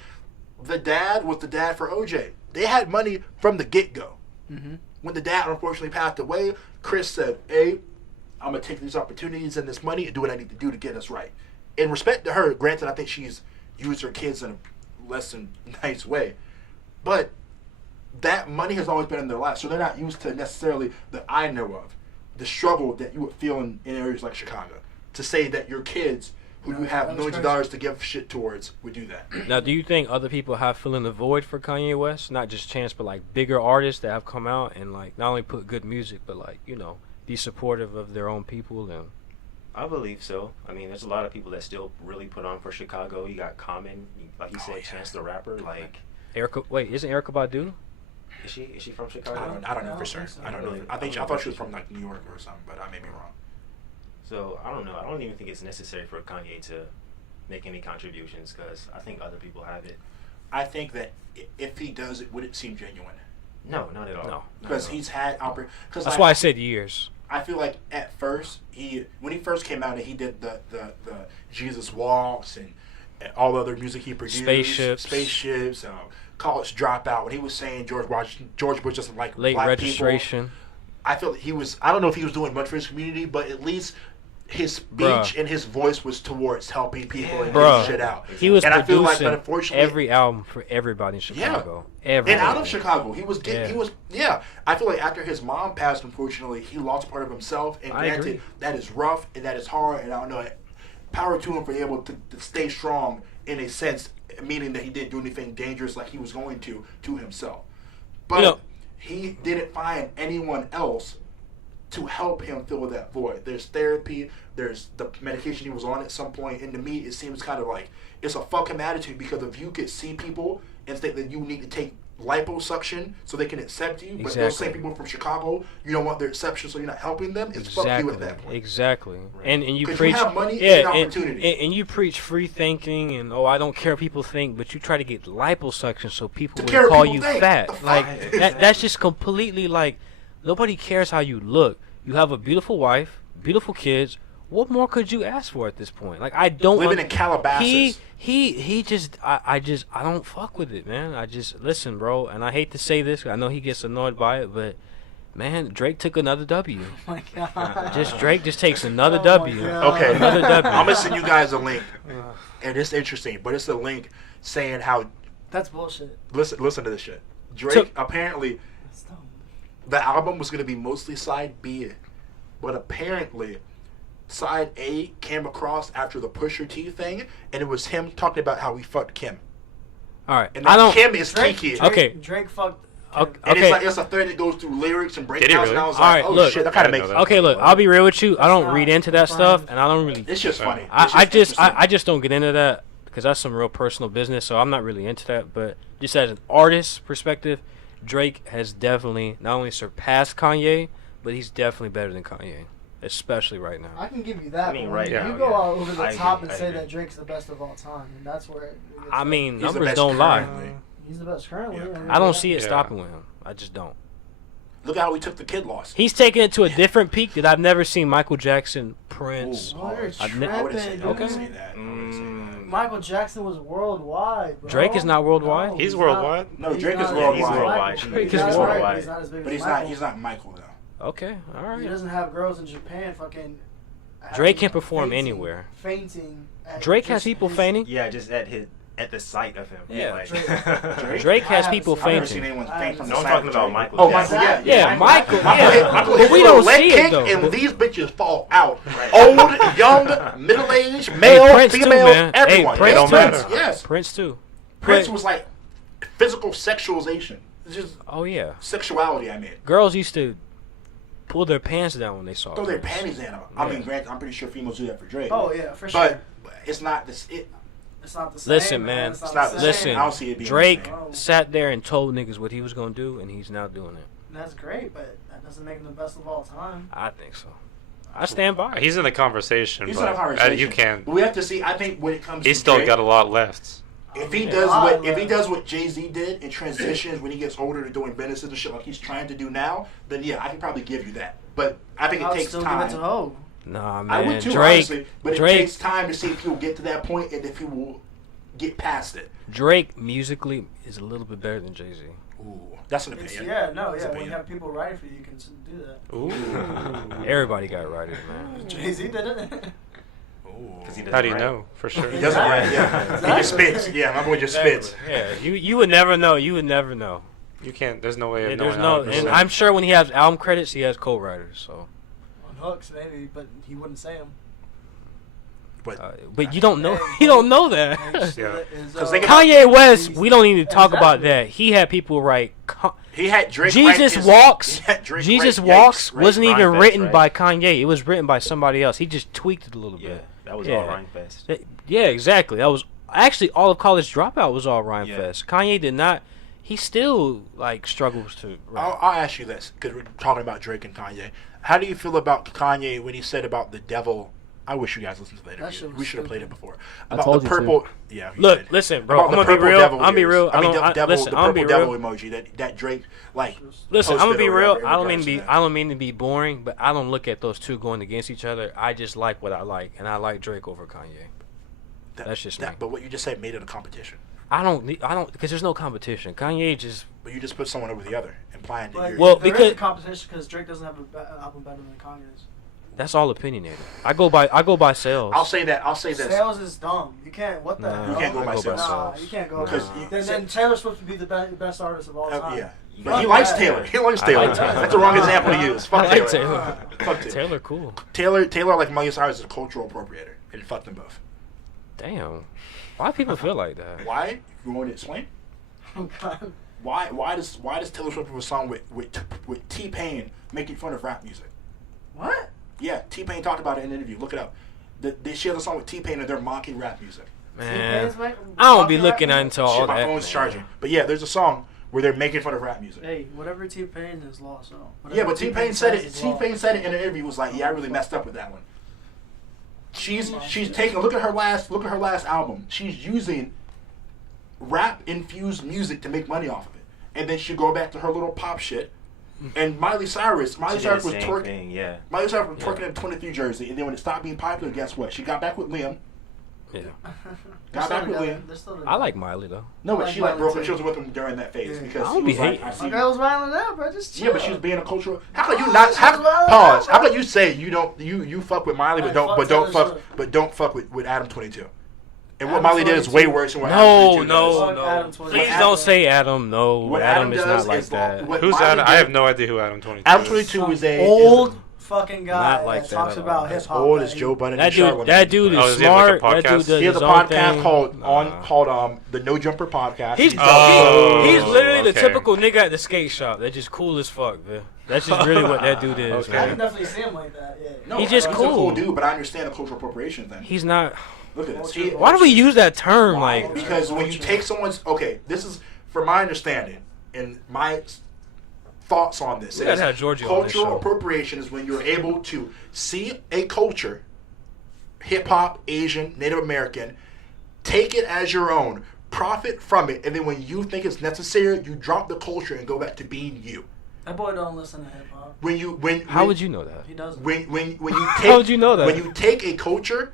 the dad was the dad for OJ. They had money from the get-go. Mm-hmm. When the dad unfortunately passed away, Chris said, "Hey, I'm gonna take these opportunities and this money and do what I need to do to get us right." In respect to her, granted, I think she's used her kids in a less than nice way, but that money has always been in their life, so they're not used to necessarily that I know of the struggle that you would feel in areas like Chicago. To say that your kids, who you have That's millions of crazy. dollars to give shit towards, would do that. Now, do you think other people have filling the void for Kanye West? Not just Chance, but like bigger artists that have come out and like not only put good music, but like be supportive of their own people and. I believe so. I mean, there's a lot of people that still really put on for Chicago. You got Common, like you said, yeah. Chance the Rapper. Like, Isn't Erica Badu? is she from Chicago? I don't know I for don't sure. think so. I don't know. I thought she was from like New York or something, but I may be wrong. So I don't know. I don't even think it's necessary for Kanye to make any contributions because I think other people have it. I think that if he does, it wouldn't seem genuine No, not at all. No. Not because at all. he's had That's why I said years. I feel like at first when he first came out and he did the Jesus Walks and all the other music he produced, spaceships, college dropout. When he was saying George Bush doesn't like Late black registration. people, I feel like he was. I don't know if he was doing much for his community, but at least his speech and his voice was towards helping people and getting shit out. He was and I feel producing like, unfortunately, every album for everybody in Chicago. And out of Chicago, he was getting. He was. Yeah, I feel like after his mom passed, unfortunately, he lost part of himself. And I granted, agree. that is rough and that is hard. And I don't know. Power to him for being able to stay strong in a sense, meaning that he didn't do anything dangerous like he was going to himself. But he didn't find anyone else to help him fill that void. There's therapy, there's the medication he was on at some point, and to me it seems kind of like it's a fuck him attitude, because if you could see people and think that you need to take liposuction so they can accept you, but those same people from Chicago, you don't want their exception, so you're not helping them, it's fuck you at that point. Exactly. Right. And you 'Cause preach you have money and opportunity. And you preach free thinking and I don't care what people think, but you try to get liposuction so people care will what call people you think. fat. The fuck? Like that's just completely like nobody cares how you look. You have a beautiful wife, beautiful kids. What more could you ask for at this point? Like I don't living in Calabasas. He just I don't fuck with it, man. I just listen, bro, and I hate to say this, I know he gets annoyed by it, but man, Drake took another W. Oh my god. Drake just takes another Oh my W. God. Okay, Another W. I'm gonna send you guys a link, and it's interesting, but it's a link saying how. That's bullshit. Listen to this shit. Drake So- apparently That's dumb. the album was gonna be mostly side B, but apparently side A came across after the Pusha T thing, and it was him talking about how he fucked Kim, All right. and I then don't. Kim is Kiki. Okay. Drake fucked. Okay. And it's like it's a thread that goes through lyrics and breakdowns, really? and I was All like, right, oh look. shit, that kind I of didn't makes. know that. Okay, look. I'll be real with you. I don't That's read not into that fine. stuff, and I don't really. It's just funny. I It's just interesting. I just don't get into that because that's some real personal business. So I'm not really into that. But just as an artist perspective, Drake has definitely not only surpassed Kanye, but he's definitely better than Kanye, especially right now. I can give you that. I mean, but right when now, you go yeah. out over the I top agree, and I say agree. that Drake's the best of all time, and that's where it gets I mean, He's the numbers best don't lie. currently. he's the best currently. Yeah. I don't see it Yeah. stopping with him. I just don't. Look at how he took the Kid Loss. He's taken it to a different peak that I've never seen Michael Jackson, Prince. Ooh. Oh, you're I've ne- I wouldn't say, tripping, I wouldn't dude. say that. I wouldn't say that. Michael Jackson was worldwide, bro. Drake is not worldwide? He's not. worldwide? No, He's Drake is not- worldwide. He's worldwide. Drake He's is not worldwide. right, He's not as big But as he's Michael. not. He's not Michael though. Okay, all He right. doesn't have girls in Japan fucking. Drake having- can perform fainting- anywhere. Fainting. at Drake has just people his- fainting. Yeah, just at the sight of him. Yeah. Like, Drake? Drake has I people haven't I've never fainting. seen anyone I faint from No, the I'm side talking of about Drake. Michael Oh, Jackson. Michael, yeah. Yeah, Michael. Michael Yeah. hit But we a don't leg see it kick though. and these bitches fall out. Old, young, middle-aged, male, Prince too, female, man. Hey, everyone. Prince Yes, too. Prince, yes. Prince too. Prince But- was like physical sexualization. It's just Oh yeah. sexuality, I mean. Girls used to pull their pants down when they saw Throw their Prince. panties in them. I Yeah. mean, granted, I'm pretty sure females do that for Drake. Oh yeah, for sure. But it's not this. It's not the same. Listen, man. It's It's not not the the same. Listen, I don't see it being Drake the same. Oh. sat there and told niggas what he was gonna do, and he's now doing it. That's great, but that doesn't make him the best of all time. I think so. I stand by it. He's in the conversation, He's but in a conversation. you can't. But we have to see. I think when it comes, He's to still Drake, got a lot left. If he Yeah. does what Jay-Z did and transitions when he gets older to doing businesses and shit like he's trying to do now, then yeah, I can probably give you that. But I think I it would takes still time. give it to Hov. Nah, man. I would too, Drake, honestly. But it Drake, takes time to see if he'll get to that point and if he will get past it. Drake musically is a little bit better than Jay Z. Ooh, that's an It's, opinion. yeah, no, That's yeah. an When you opinion. have people writing for you, you can do that. Ooh. Everybody got it right, man. Jay Z did it. Ooh. 'Cause he doesn't How do you write. know for sure? He doesn't write, yeah. He just spits. Yeah, my boy just spits. Yeah, you would never know. You would never know. You can't. There's no way of Yeah, knowing. there's no, 100%. and I'm sure when he has album credits, he has co-writers. So, On hooks, maybe, but he wouldn't say them. but you don't know. You don't know that. Yeah. Because they can- Kanye West, we don't need to talk about that. He had people write. He had Drake. Jesus write his- Walks. he had Drake Jesus write Walks Yikes, right? wasn't even Rhyme written Fest, by right? Kanye. It was written by somebody else. He just tweaked it a little Yeah, bit. that was Yeah. all Rhyme Fest. Yeah, exactly. That was actually all of College Dropout was all Rhyme Yeah. Fest. Kanye did not. He still like struggles to. I'll ask you this because we're talking about Drake and Kanye. How do you feel about Kanye when he said about the devil I wish you guys listened to the That interview. shit was We should have played stupid. it before. I About told the you to. purple. Yeah. you Look, did. listen, bro. About I'm the gonna be purple real. devil I'm be ears. real. I mean, don't- the devil, listen, the I'm be purple real. devil emoji that Drake like. Listen, I'm gonna posted be or real. whatever in I don't mean regards to be. that. I don't mean to be boring, but I don't look at those two going against each other. I just like what I like, and I like Drake over Kanye. That's just me. But what you just said made it a competition. I don't, because there's no competition. Kanye just. But you just put someone over the other, implying that But you're. Well, there is because- a competition because Drake doesn't have an album better than Kanye's. That's all opinionated. I go by sales. I'll say that. I'll say this. Sales is dumb. You can't. What the Nah, hell? You can't go by I sales. Nah, you can't go. Because Nah. you- Then Taylor's supposed to be the best artist of all time. Yeah. You But got he it. likes Taylor. He likes I Taylor. like Taylor. That's the wrong example to use. Fuck I like Taylor. Taylor. Fuck Taylor. Taylor, cool. Taylor, like Miley Cyrus, is a cultural appropriator, and fuck them both. Damn. Why people feel like that? Why? You want to explain? Oh, God. Why does Taylor Swift have a song with T-Pain making fun of rap music? What? Yeah, T-Pain talked about it in an interview. Look it up. She has a song with T-Pain and they're mocking rap music. Man, T-Pain's I don't be rap looking music? into all Shit, my that. phone's man. charging. But yeah, there's a song where they're making fun of rap music. Hey, whatever T-Pain is law, so. Yeah, but T-Pain said it. is law. T-Pain said it in an interview. Was like, yeah, I really messed up with that one. She's taking look at her last album. She's using rap infused music to make money off of it, and then she go back to her little pop shit. And Miley Cyrus She was did the same twerking. thing, yeah. Miley Cyrus was twerking in 23 jersey, and then when it stopped being popular, guess what? She got back with Liam. Yeah. They're Got still back with together. Liam. They're still I together. like Miley though. No, but Like she like Miley broke too. up. She was with him during that phase Yeah. because I he don't was be like, hating. I see. My girl's violent now, bro. Just chill. Yeah, but she was being a cultural. How could you Oh, not? she was wild Pause. out, How bro. could you say you fuck with Miley, but Like, don't fuck but don't Taylor fuck Swift. but don't fuck with Adam 22? And what Adam Miley did is 22. way worse than what Adam No, 22 no, does. Fuck no. Adam 22. Please What don't Adam- say Adam. No, What Adam is does not like is that. what Who's Miley Adam? I did- have no idea who Adam 22 Adam is. 22 is a old fucking guy Not like that that talks at all. about hip as hop. old as Joe Budden. That and dude, Charlamagne. that dude is Oh, does he have, like, a smart. That dude podcast? does He has his a own podcast thing. called the No Jumper Podcast. He's Oh, he's literally the okay. typical nigga at the skate shop. That's just cool as fuck, man. That's just really what that dude is, Okay. I can man. definitely see him like that. Yeah. No, He's just a cool. cool dude, but I understand the cultural appropriation thing. He's not. Look at this. Why do we use that term? Like, Because when you take someone's this is from my understanding and my thoughts on this. We gotta is have Georgie on this cultural show. appropriation is when you're able to see a culture, hip hop, Asian, Native American, take it as your own, profit from it, and then when you think it's necessary, you drop the culture and go back to being you. That boy don't listen to hip hop. how would you know that? He doesn't. When you take How would you know that? when you take a culture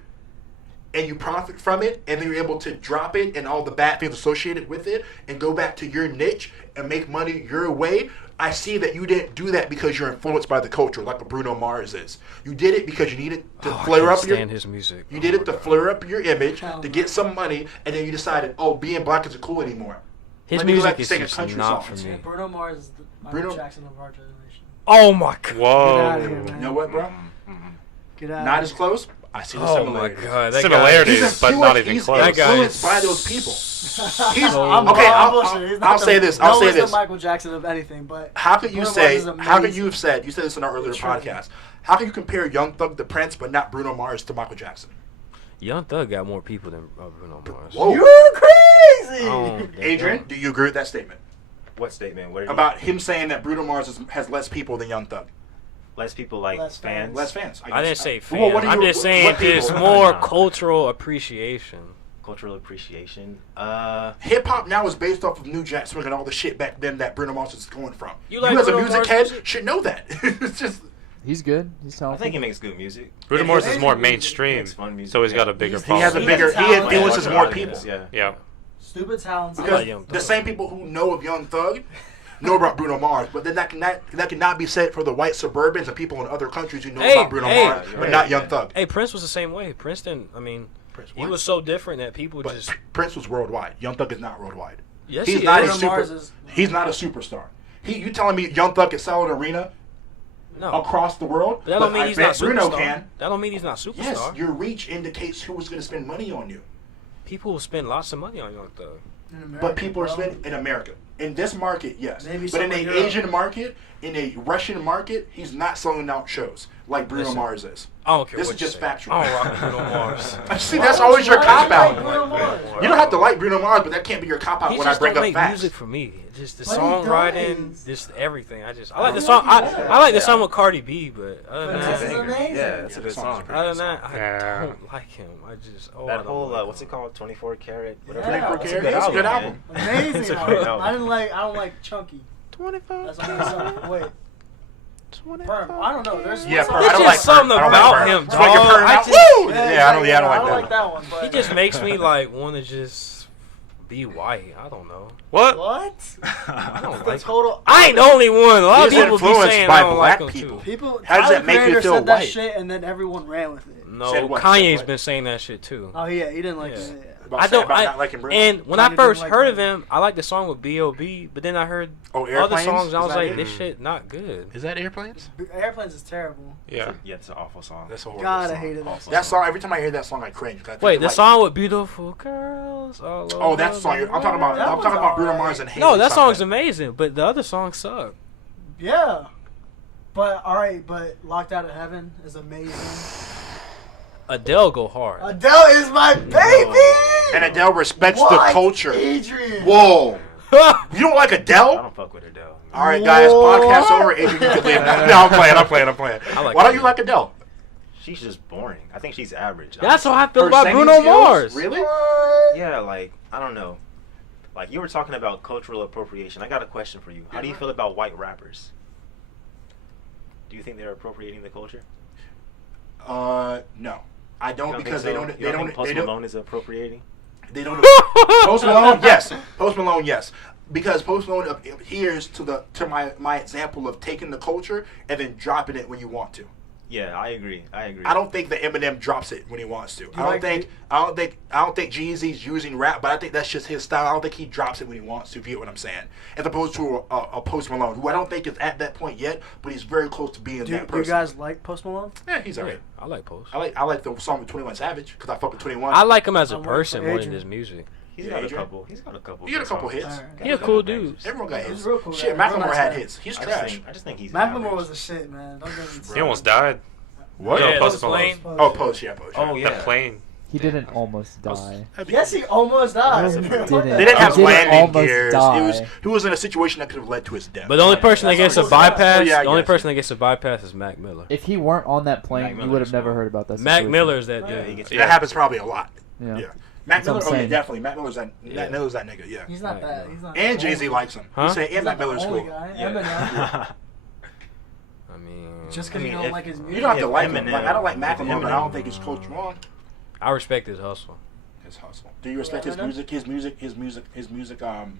and you profit from it, and then you're able to drop it and all the bad things associated with it, and go back to your niche and make money your way. I see that you didn't do that because you're influenced by the culture, like a Bruno Mars is. You did it because you needed to Oh, I flare can't up your. stand his music. You did it to flare up your image, to get some money, and then you decided, oh, being black isn't cool anymore. His Let me go back music to is sing a just country not song. for me. Yeah, Bruno Mars is the Michael Bruno- Jackson of our generation. Oh my god. Whoa. Get outta here, man. You know what, bro? Get out. Not as close. I see the Oh my similarities. god. That Similarities, guy. He's but not even he's close. That guy influenced is by those people. He's I'm okay. bullshit. He's not I'll the- say this. no I'll say one's the this. Michael Jackson of anything, but How could you Bruno say? Mars is How could amazing. you have said? You said this in our earlier True. podcast. How can you compare Young Thug to Prince, but not Bruno Mars to Michael Jackson? Young Thug got more people than Bruno Mars. Whoa. You're crazy. Oh, Adrian, do you agree with that statement What statement? What are you- about him saying that Bruno Mars has less people than Young Thug? less people like Less fans? fans. Less fans. I didn't say Well, fan. what do I'm you- just what saying people? there's No, more no. cultural appreciation. Cultural appreciation. Hip hop now is based off of New Jack Swing and all the shit back then that Bruno Mars is going from. You like as a Bruno music Mars head music? should know that. It's just He's good. He's I talented. think he makes good music. Bruno It Mars is is more music. mainstream, Makes fun music, so he's got yeah. a bigger he has a following. bigger. He talent. influences Yeah, more audience, people. Yeah. Yeah. Stupid talents. Because Young the Thug. same people who know of Young Thug know about Bruno Mars, but then that cannot be said for the white suburbans and people in other countries who know Hey, about Bruno hey. Mars, but Right. not Young Thug. Hey, Prince was the same way. Prince didn't. I mean, Prince, he what? was so different that people But just. Prince was worldwide. Young Thug is not worldwide. Yes, He's he not is. a Bruno super. Mars is- He's not a superstar. You telling me Young Thug can sell an arena No. across the world? That don't mean I he's bet not Bruno superstar. can. That don't mean he's not superstar. Yes, your reach indicates who is going to spend money on you. People will spend lots of money on Young Thug. in America, But people are bro. spending in America. In this market, yes. Maybe But in somewhere a in Europe. Asian market, in a Russian market, he's not selling out shows like Bruno Listen. Mars is. I don't care This what is you just say. factual. I don't rock with Bruno Mars. See, that's always your cop out. Bruno Mars. You don't have to like Bruno Mars, but that can't be your cop out He when I just bring don't up make facts. music for me. Just the But he songwriting, does. just everything. I like the I song. like he I like the does. song with Cardi B, but other than But this is that, amazing. Yeah, it's a good song. other than that, I Yeah. don't like him. I just I That don't whole like what's him. it called? 24 Karat. Yeah. Whatever. Yeah, That's it's a good album. man. Amazing. It's a album. great album. I don't like Chunky. 25. That's only song. Wait. Perm. I don't know. There's Yeah, one Perm. song- I It's don't just like something Perm. I don't like about Perm. him, It's like a dog. Perm I out. just- Woo! Yeah, I don't I like don't that. like that one. But He just makes me like want to just be white. I don't know. What? what? I don't The like. total. I ain't the only one. A lot of He's people be influenced saying by I don't black like him people. too. People. How does Tyler that make you Creator feel said that white? shit, and then everyone ran with it. Said No, what? Said Kanye's what? been saying that shit too. Oh yeah, he didn't like Yeah. it. About I saying don't. about not liking Bruno? And when Kanye I didn't first like heard of Kanye. him, I liked the song with B.O.B. But then I heard Oh, other Airplanes? songs, and I Is was that like, it? this shit not good. Is that Airplanes? Airplanes is terrible. Yeah. Yeah, it's an awful song. That's a horrible God, I song. hated that. Awful That song, every time I hear that song, I cringe. 'Cause I think Wait, of, the like- song with beautiful girls. All Oh, that's the song. I'm talking about. That I'm was talking about Bruno alright. Mars and Haley. No, that song's something. amazing, but the other songs suck. Yeah. But alright, but Locked Out of Heaven is amazing. Adele go hard. Adele is my baby. And Adele respects What? the culture. Adrian. Whoa. You don't like I Adele? don't fuck with Adele. All right, guys. What? Podcast over. Adrian, you can leave now. No, I'm playing. I like Why don't you Adele. like Adele? She's just boring. I think she's average. That's how I feel Her about singing Bruno skills? Mars. Really? What? Yeah, like I don't know. Like you were talking about cultural appropriation. I got a question for you. How do you feel about white rappers? Do you think they're appropriating the culture? No. I don't You because think they so? don't. You They think don't. Post They don't. Malone is appropriating. They don't. Post Malone, yes. Post Malone, yes. Because Post Malone adheres to my example of taking the culture and then dropping it when you want to. Yeah, I agree. I agree. I don't think that Eminem drops it when he wants to. You I don't like think. I don't think Jeezy's using rap, but I think that's just his style. I don't think he drops it when he wants to. If you get what I'm saying, as opposed to a Post Malone, who I don't think is at that point yet, but he's very close to being Do that you person. guys like Post Malone? Yeah, he's alright. I like Post. I like the song with 21 Savage because I fuck with 21. I like him as a I'm waiting person for more than Adrian. his music. He's Yeah, got a Adrian. couple. He's got a couple. He got a good couple songs. hits. Alright. He a cool dude. Everyone got He's hits. real cool Shit, guy. Macklemore Real had nice hits. He's I trash. just think he's. Macklemore average. was the shit, man. Don't get me He started. almost died. What? Yeah, Yeah, Post Post Malone. Malone. Oh, Post, yeah, Post. Oh, yeah. yeah. The plane. He didn't almost die. Yes, he almost died. No, he What didn't. the They didn't He have didn't landing almost gears. die. He was in a situation that could have led to his death. But the only person that That's gets a what it was. bypass, Oh, yeah, I the only guess. person that gets a bypass is Mac Miller. If he weren't on that plane, Mac you Miller would have is never cool. heard about that. Mac situation. Miller's that Yeah, he dude. gets. that happens probably a lot. Yeah. Yeah. Mac That's what Miller, I'm oh yeah, saying. definitely. Mac Miller's that. Yeah. Mac Miller's that nigga. Yeah. He's not Right. that. He's not. And the Jay Z only- likes him. Huh? He said, He's and not Mac the Miller's only cool. guy. Yeah. Eminem. I mean, Just I because mean, you don't if- like his music. You don't have to If like him. Eminem- Like, I don't like Macklemore, but I don't Eminem- think his coach wrong. I respect his hustle. His hustle. Do you respect his Eminem?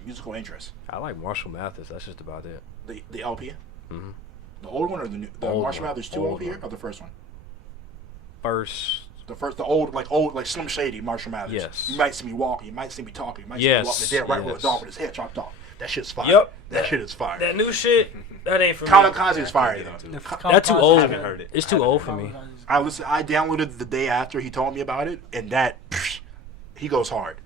musical interests? I like Marshall Mathers. That's just about it. The LP, hmm the old one or the new? The Old Marshall one. Mathers 2 Old LP one. or the first one? First, The old like Slim Shady Marshall Mathers. Yes. You might see me walking. You might see me talking. You might see me Yes, walking dead right with a yes. dog with his head chopped off. That shit's fire. Yep. That shit is fire. that new shit, that ain't for me. Kamikaze is fire though. That's too old. haven't heard it. It's too old for me. I downloaded the day after he told me about it, and that he goes hard.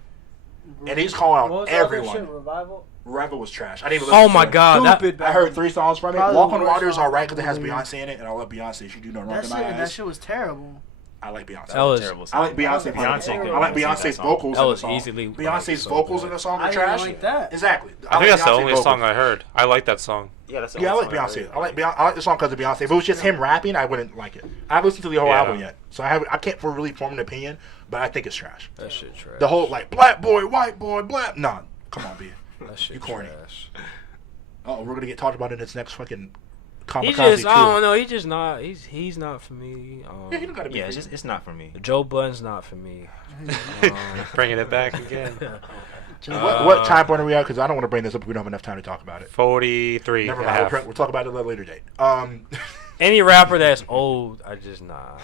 And he's calling What out was the other everyone. shit, Revival? Revival was trash. I didn't even listen Oh my to it. god, that, Stupid. I heard 3 songs from it. Probably Walk the on worst Water is song alright because it has of the Beyonce in it, and I love Beyonce. She do no wrong That in shit, my that ass. shit was terrible. I like Beyonce. That was- terrible. I like Beyonce. Beyonce could I like sing that Beyonce's song. vocals That in the was song. easily Beyonce's so vocals good. in the song I are didn't trash. like that. Exactly. I think that's the Beyonce only vocals. song I heard. I like that song. Yeah, that's the Yeah, I only like song Beyonce. heard. I like the song because of Beyonce. If it was just him rapping, I wouldn't like it. I haven't listened to the whole Yeah. album yet, so I can't really form an opinion. But I think it's trash. that shit trash. The whole like black boy, white boy, black. Nah, come on, B. that shit you corny. trash. Oh, we're gonna get talked about in this next fucking Kamikaze He just, I 2. don't know. He just not. He's not for me. Yeah, he don't gotta be. Yeah, for it's you. just it's not for me. Joe Budden's not for me. Bringing it back again. What time point are we at? Because I don't want to bring this up. If we don't have enough time to talk about it. 43 Never and a mind. half. We'll talk about it at a later date. Any rapper that's old, I just nah.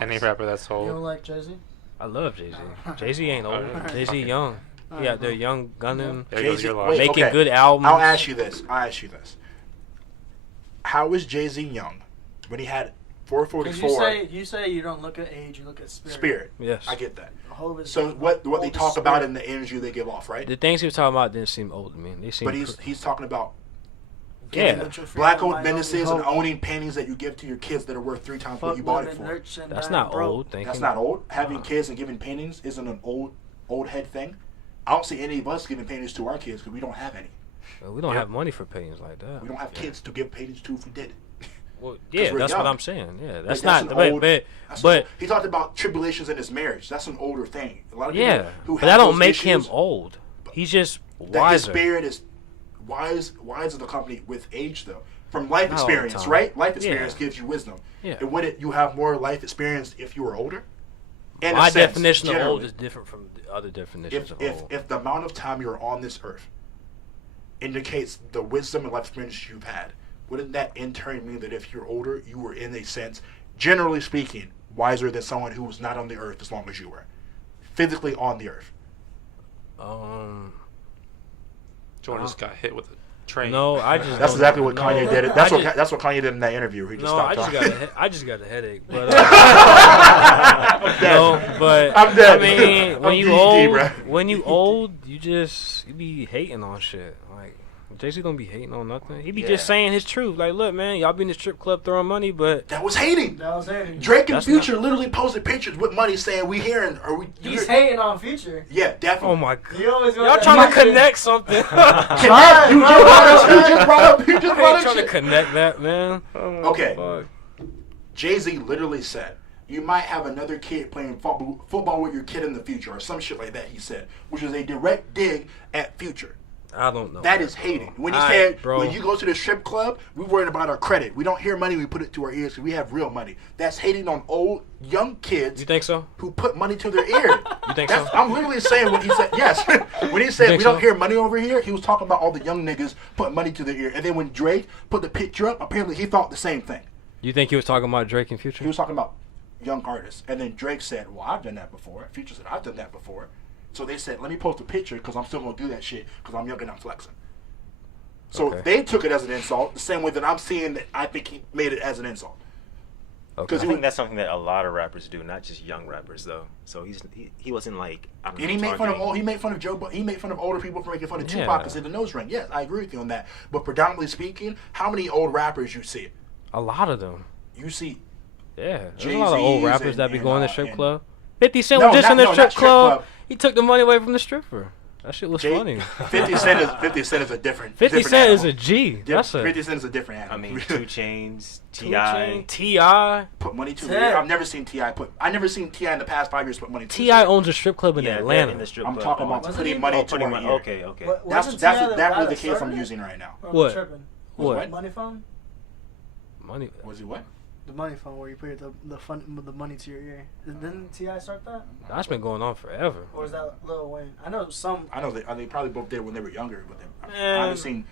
Any rapper that's You don't old. like Jay Z? I love Jay Z. Jay Z ain't old. Jay Z young. He out there young gunning, There goes Jay-Z your wait, line. making okay. good albums. I'll ask you this. How is Jay-Z young when he had 444. You say you don't look at age, you look at spirit. Spirit. Yes. I get that. Hov is So the what they oldest talk about spirit. in the energy they give off, right? The things he was talking about didn't seem old to me. They seem. But he's talking about Yeah. black-owned businesses and owning paintings that you give to your kids that are worth 3 times what Fuck you bought it living for. rich and That's dying not broke. old. Thinking. That's not old. Having kids and giving paintings isn't an old head thing. I don't see any of us giving paintings to our kids because we don't have any. Well, we don't have money for paintings like that. We don't have kids to give paintings to if we did. Well, yeah, we're that's young. what I'm saying. Yeah, that's Like, not. an old- But that's but an- he talked about tribulations in his marriage. That's an older thing. A lot of yeah, people who but have that don't those make him issues, old. He's just that his wiser. spirit is wise the company with age though. From life Not all the experience, time. right? Life experience Yeah. gives you wisdom. Yeah. And wouldn't you have more life experience if you were older? In a My sense, definition of old generally. is different from the other definitions of if old. if the amount of time you're on this earth indicates the wisdom and life experience you've had, wouldn't that in turn mean that if you're older, you were in a sense, generally speaking, wiser than someone who was not on the earth as long as you were, physically on the earth? Jordan just got hit with a train. No, I just. That's don't- exactly what no. Kanye did. I That's just- what Kanye did in that interview. He just No, I stopped just talking. got I just got a headache. But I'm dead. no, but I'm dead. I mean, I'm when you DD, old, bruh. when you old, you be hating on shit. Like Jay-Z don't be hating on nothing. He be Yeah. just saying his truth. Like, look, man, y'all be in the strip club throwing money, but That was hating. That was hating. Drake and That's Future literally posted pictures with money saying we hearing or we. He's hating on Future. Yeah, definitely. oh my god, He always goes y'all to trying to Future. connect something. You just brought up I ain't trying to shit. connect that, man. Oh my Okay. fuck. Jay-Z literally said, you might have another kid playing football with your kid in the future, or some shit like that, he said, which is a direct dig at Future. I don't know. That is hating. When he Aight, said, bro. when you go to the strip club, we worried about our credit. We don't hear money, we put it to our ears because we have real money. That's hating on old, young kids You think so? who put money to their ear. You think That's, so? I'm literally saying what he said. Yes. When he said think we don't so? hear money over here, he was talking about all the young niggas putting money to their ear. And then when Drake put the picture up, apparently he thought the same thing. You think he was talking about Drake and Future? He was talking about young artists. And then Drake said, well, I've done that before. Future said, I've done that before. So they said, let me post a picture because I'm still going to do that shit because I'm young and I'm flexing. So Okay. they took it as an insult the same way that I'm seeing that I think he made it as an insult. Okay. I think that's something that a lot of rappers do, not just young rappers though. So he wasn't like I don't know, And he made fun of targeting- he made fun of Joe. He made fun of older people for making fun of Yeah. Tupac because of the nose ring. Yes, I agree with you on that. But predominantly speaking, how many old rappers you see? A lot of them. You see Yeah, there's a lot of old Jay-Z's rappers that be and, going to and- strip and- club. 50 Cent No, was just not- in the no, strip not strip club. club. He took the money away from the stripper. That shit was Jay, funny. 50 Cent is a different. 50 different Cent is animal. a G. That's a 50 Cent is a different I animal. mean, 2 Chainz, 2 Ti. Chainz, T.I. put money to Ted. it. I've never seen Ti put. I never seen Ti in the past 5 years put money to T.I. it. owns a strip club in Yeah, they're Atlanta. in the strip I'm club. talking about Wasn't putting he- money Oh, to putting our money. ear. Okay, okay. What- That's wasn't T.I. the exactly guy the that case I'm started it? using right now. Or What? I'm tripping? What? Money phone? Money. Was he what? The money phone where you put the money to your ear. Didn't T.I. start that? That's been going on forever. Or is that Lil Wayne? I know some. I know they probably both did when they were younger, but I Man. haven't seen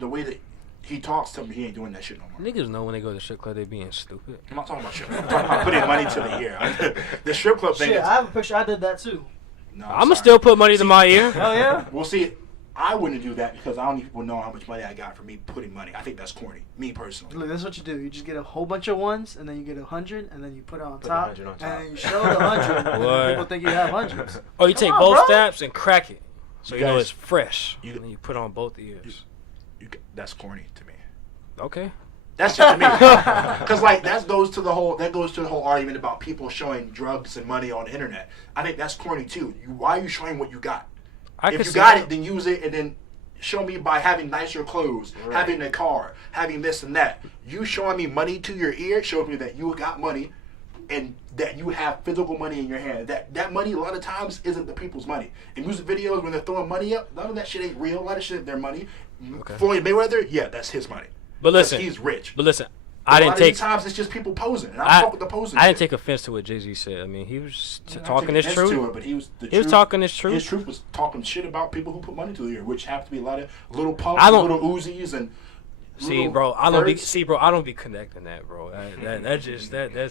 the way that he talks to me. He ain't doing that shit no more. Niggas know when they go to the strip club they being stupid. I'm not talking about shit. I'm talking about putting money to the ear. The strip club thing. Shit, is, I have a picture. I did that too. no, I'ma sorry. still put money to my ear. Hell yeah. Well, see, I wouldn't do that because I don't need people to know how much money I got for me putting money. I think that's corny. Me personally. Look, this is what you do. You just get a whole bunch of ones, and then you get 100, and then you put it on Put the top, 100 on and top. then you show the 100, and What? then people think you have hundreds. Or you Come take on, both bro. steps and crack it. So You you know guys- it's fresh. you- and then you put on both ears. That's corny to me. Okay. That's just to me, because like that goes to the whole argument about people showing drugs and money on the internet. I think that's corny too. Why are you showing what you got? I If could you see got that. it, then use it, and then show me by having nicer clothes, having a car, having this and that. You showing me money to your ear shows me that you got money, and that you have physical money in your hand. That money a lot of times isn't the people's money. In music videos, when they're throwing money up, none of that shit ain't real. A lot of shit ain't their money. Okay. Floyd Mayweather, yeah, that's his money. But 'Cause listen, he's rich. But listen, I didn't A lot take. of times it's just people posing, and I fuck with the posing. I didn't shit. take offense to what Jay-Z said. I mean, he was I don't talking take his offense truth. to it, but he was talking his truth. His truth was talking shit about people who put money to the ear, which have to be a lot of little pumps, I don't- little Uzis, and See, little bro, I don't be birds. I don't be connecting that, bro. That's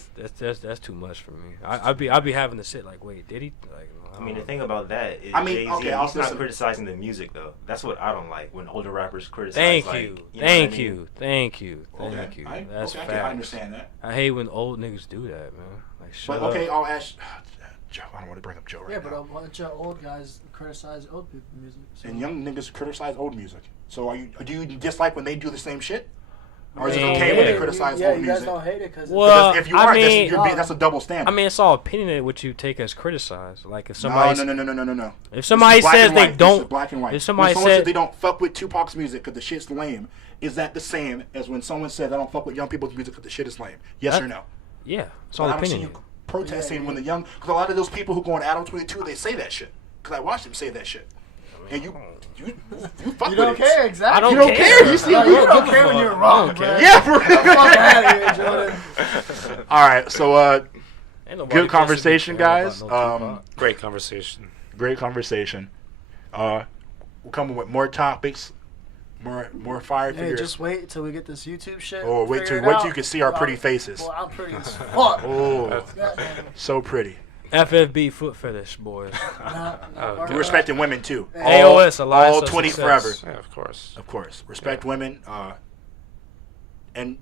too much for me. I'd be having to sit like, wait, did he? Like, I mean, the thing about that is I mean, Jay-Z, okay, I'll he's not listen. criticizing the music, though. That's what I don't like, when older rappers criticize, thank like, you, know what thank I mean? you, thank you, Okay, thank you. I That's okay, fact. I understand that. I hate when old niggas do that, man. Like, shut But okay, up. I'll ask Joe. I don't want to bring up Joe right Yeah, but now. a bunch of old guys criticize old people music. So. And young niggas criticize old music. So do you dislike when they do the same shit? Or is it Man, okay when they yeah, criticize yeah, old you music? guys don't hate it because Well, If you I are, mean- that's a double standard. I mean, it's all opinionated what you take as criticized. Like if somebody, No. if somebody This is black says and they white. This is don't, black and white. if somebody when someone said- says they don't fuck with Tupac's music because the shit's lame, is that the same as when someone says I don't fuck with young people's music because the shit is lame? Yes or no? yeah, it's But all I don't see opinion. you protesting when the young, because a lot of those people who go on Adam 22, they say that shit. Because I watched them say that shit, and you fuck you with don't it. care exactly. I don't You don't care. You see, No, you you don't care when you're wrong, don't bro. care. Yeah, bro. Fuck out of here, Jordan. All right, so Ain't nobody good conversation, supposed to be guys. caring about no Tupac. Great conversation. great conversation. We're coming with more topics, more fire Hey, figures. just wait until we get this YouTube shit. Oh, wait till figured out. you can see our pretty faces. Well, I'm pretty as fuck. Oh, Goddamn. so pretty. FFB foot fetish boys. Nah, Oh, nah, We're respecting women too. AOS, Alliance all of 20 Success. forever. Yeah, of course. Of course, respect women. And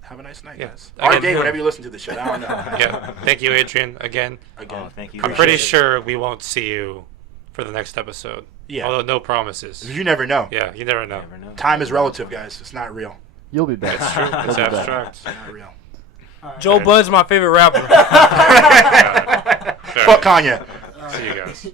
have a nice night, Yeah. guys. Again, Or day, whenever you listen to this shit. I don't know. Yeah. Thank you, Adrian. Again, Again, Oh, thank you. I'm guys. pretty sure we won't see you for the next episode. Yeah. Although no promises. You never know. Yeah, you never know. Never know. Time is relative, guys. It's not real. You'll be back. It's true. You'll It's be back. abstract. It's not real. Joe Bud's my favorite rapper. Fair Fuck enough. Kanye. See you guys.